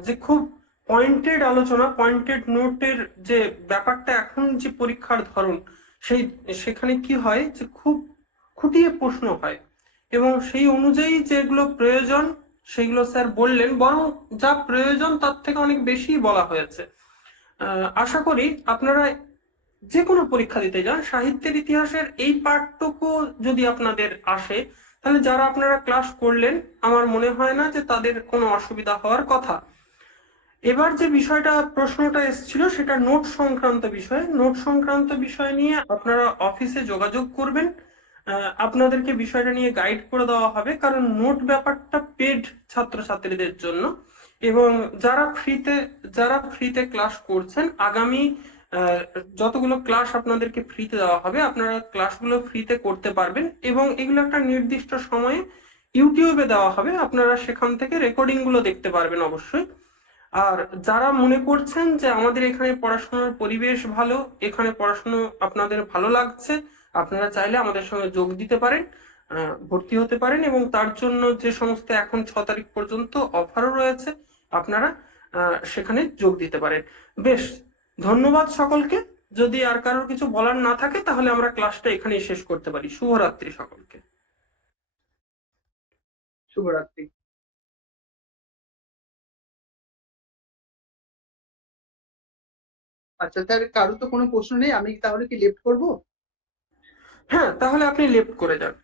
যে খুব পয়েন্টেড আলোচনা, পয়েন্টেড নোটের যে ব্যাপারটা, এখন যে পরীক্ষার ধরন, সেই সেখানে কি হয় যে খুব খুঁটিয়ে প্রশ্ন হয়, এবং সেই অনুযায়ী যেগুলো প্রয়োজন সেগুলো স্যার বললেন, বরং যা প্রয়োজন তার থেকে অনেক বেশি বলা হয়েছে। আশা করি আপনারা যে কোনো পরীক্ষা দিতে যান, সাহিত্যের ইতিহাসের এই পার্টটুকু যদি আপনাদের আসে, তাহলে যারা আপনারা ক্লাস করলেন আমার মনে হয় না যে তাদের কোনো অসুবিধা হওয়ার কথা। এবার যে বিষয়টা, প্রশ্নটা এসেছিল সেটা নোট সংক্রান্ত বিষয়। নোট সংক্রান্ত বিষয় নিয়ে আপনারা অফিসে যোগাযোগ করবেন। আপনাদেরকে বিষয়টা নিয়ে গাইড করে দেওয়া হবে, কারণ নোট ব্যাপারটা পেড ছাত্রছাত্রীদের জন্য। এবং যারা ফ্রিতে ক্লাস করছেন, আগামী আহ, যতগুলো ক্লাস আপনাদেরকে ফ্রিতে দেওয়া হবে আপনারা ক্লাসগুলো ফ্রিতে করতে পারবেন, এবং এগুলো একটা নির্দিষ্ট সময়ে ইউটিউবে দেওয়া হবে, আপনারা সেখান থেকে রেকর্ডিং গুলো দেখতে পারবেন অবশ্যই। আর যারা মনে করছেন যে আমাদের এখানে পড়াশোনার পরিবেশ ভালো, এখানে পড়াশোনা আপনাদের ভালো লাগছে, আপনারা চাইলে আমাদের সঙ্গে যোগ দিতে পারেন, ভর্তি হতে পারেন, এবং তার জন্য যে সমস্ত এখন 6 তারিখ পর্যন্ত অফারও রয়েছে, আপনারা সেখানে যোগ দিতে পারেন। বেশ, ধন্যবাদ সকলকে। যদি আর কারোর কিছু বলার না থাকে তাহলে আমরা ক্লাসটা এখানেই শেষ করতে পারি। শুভরাত্রি সকলকে। শুভরাত্রি। আচ্ছা স্যার, কারো তো কোনো প্রশ্ন নেই, আমি তাহলে কি লেফট করব? হ্যাঁ, তাহলে আপনি লেফট করে যান।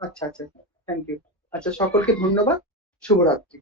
আচ্ছা, আচ্ছা, থ্যাংক ইউ। আচ্ছা, সকলকে ধন্যবাদ। শুভরাত্রি।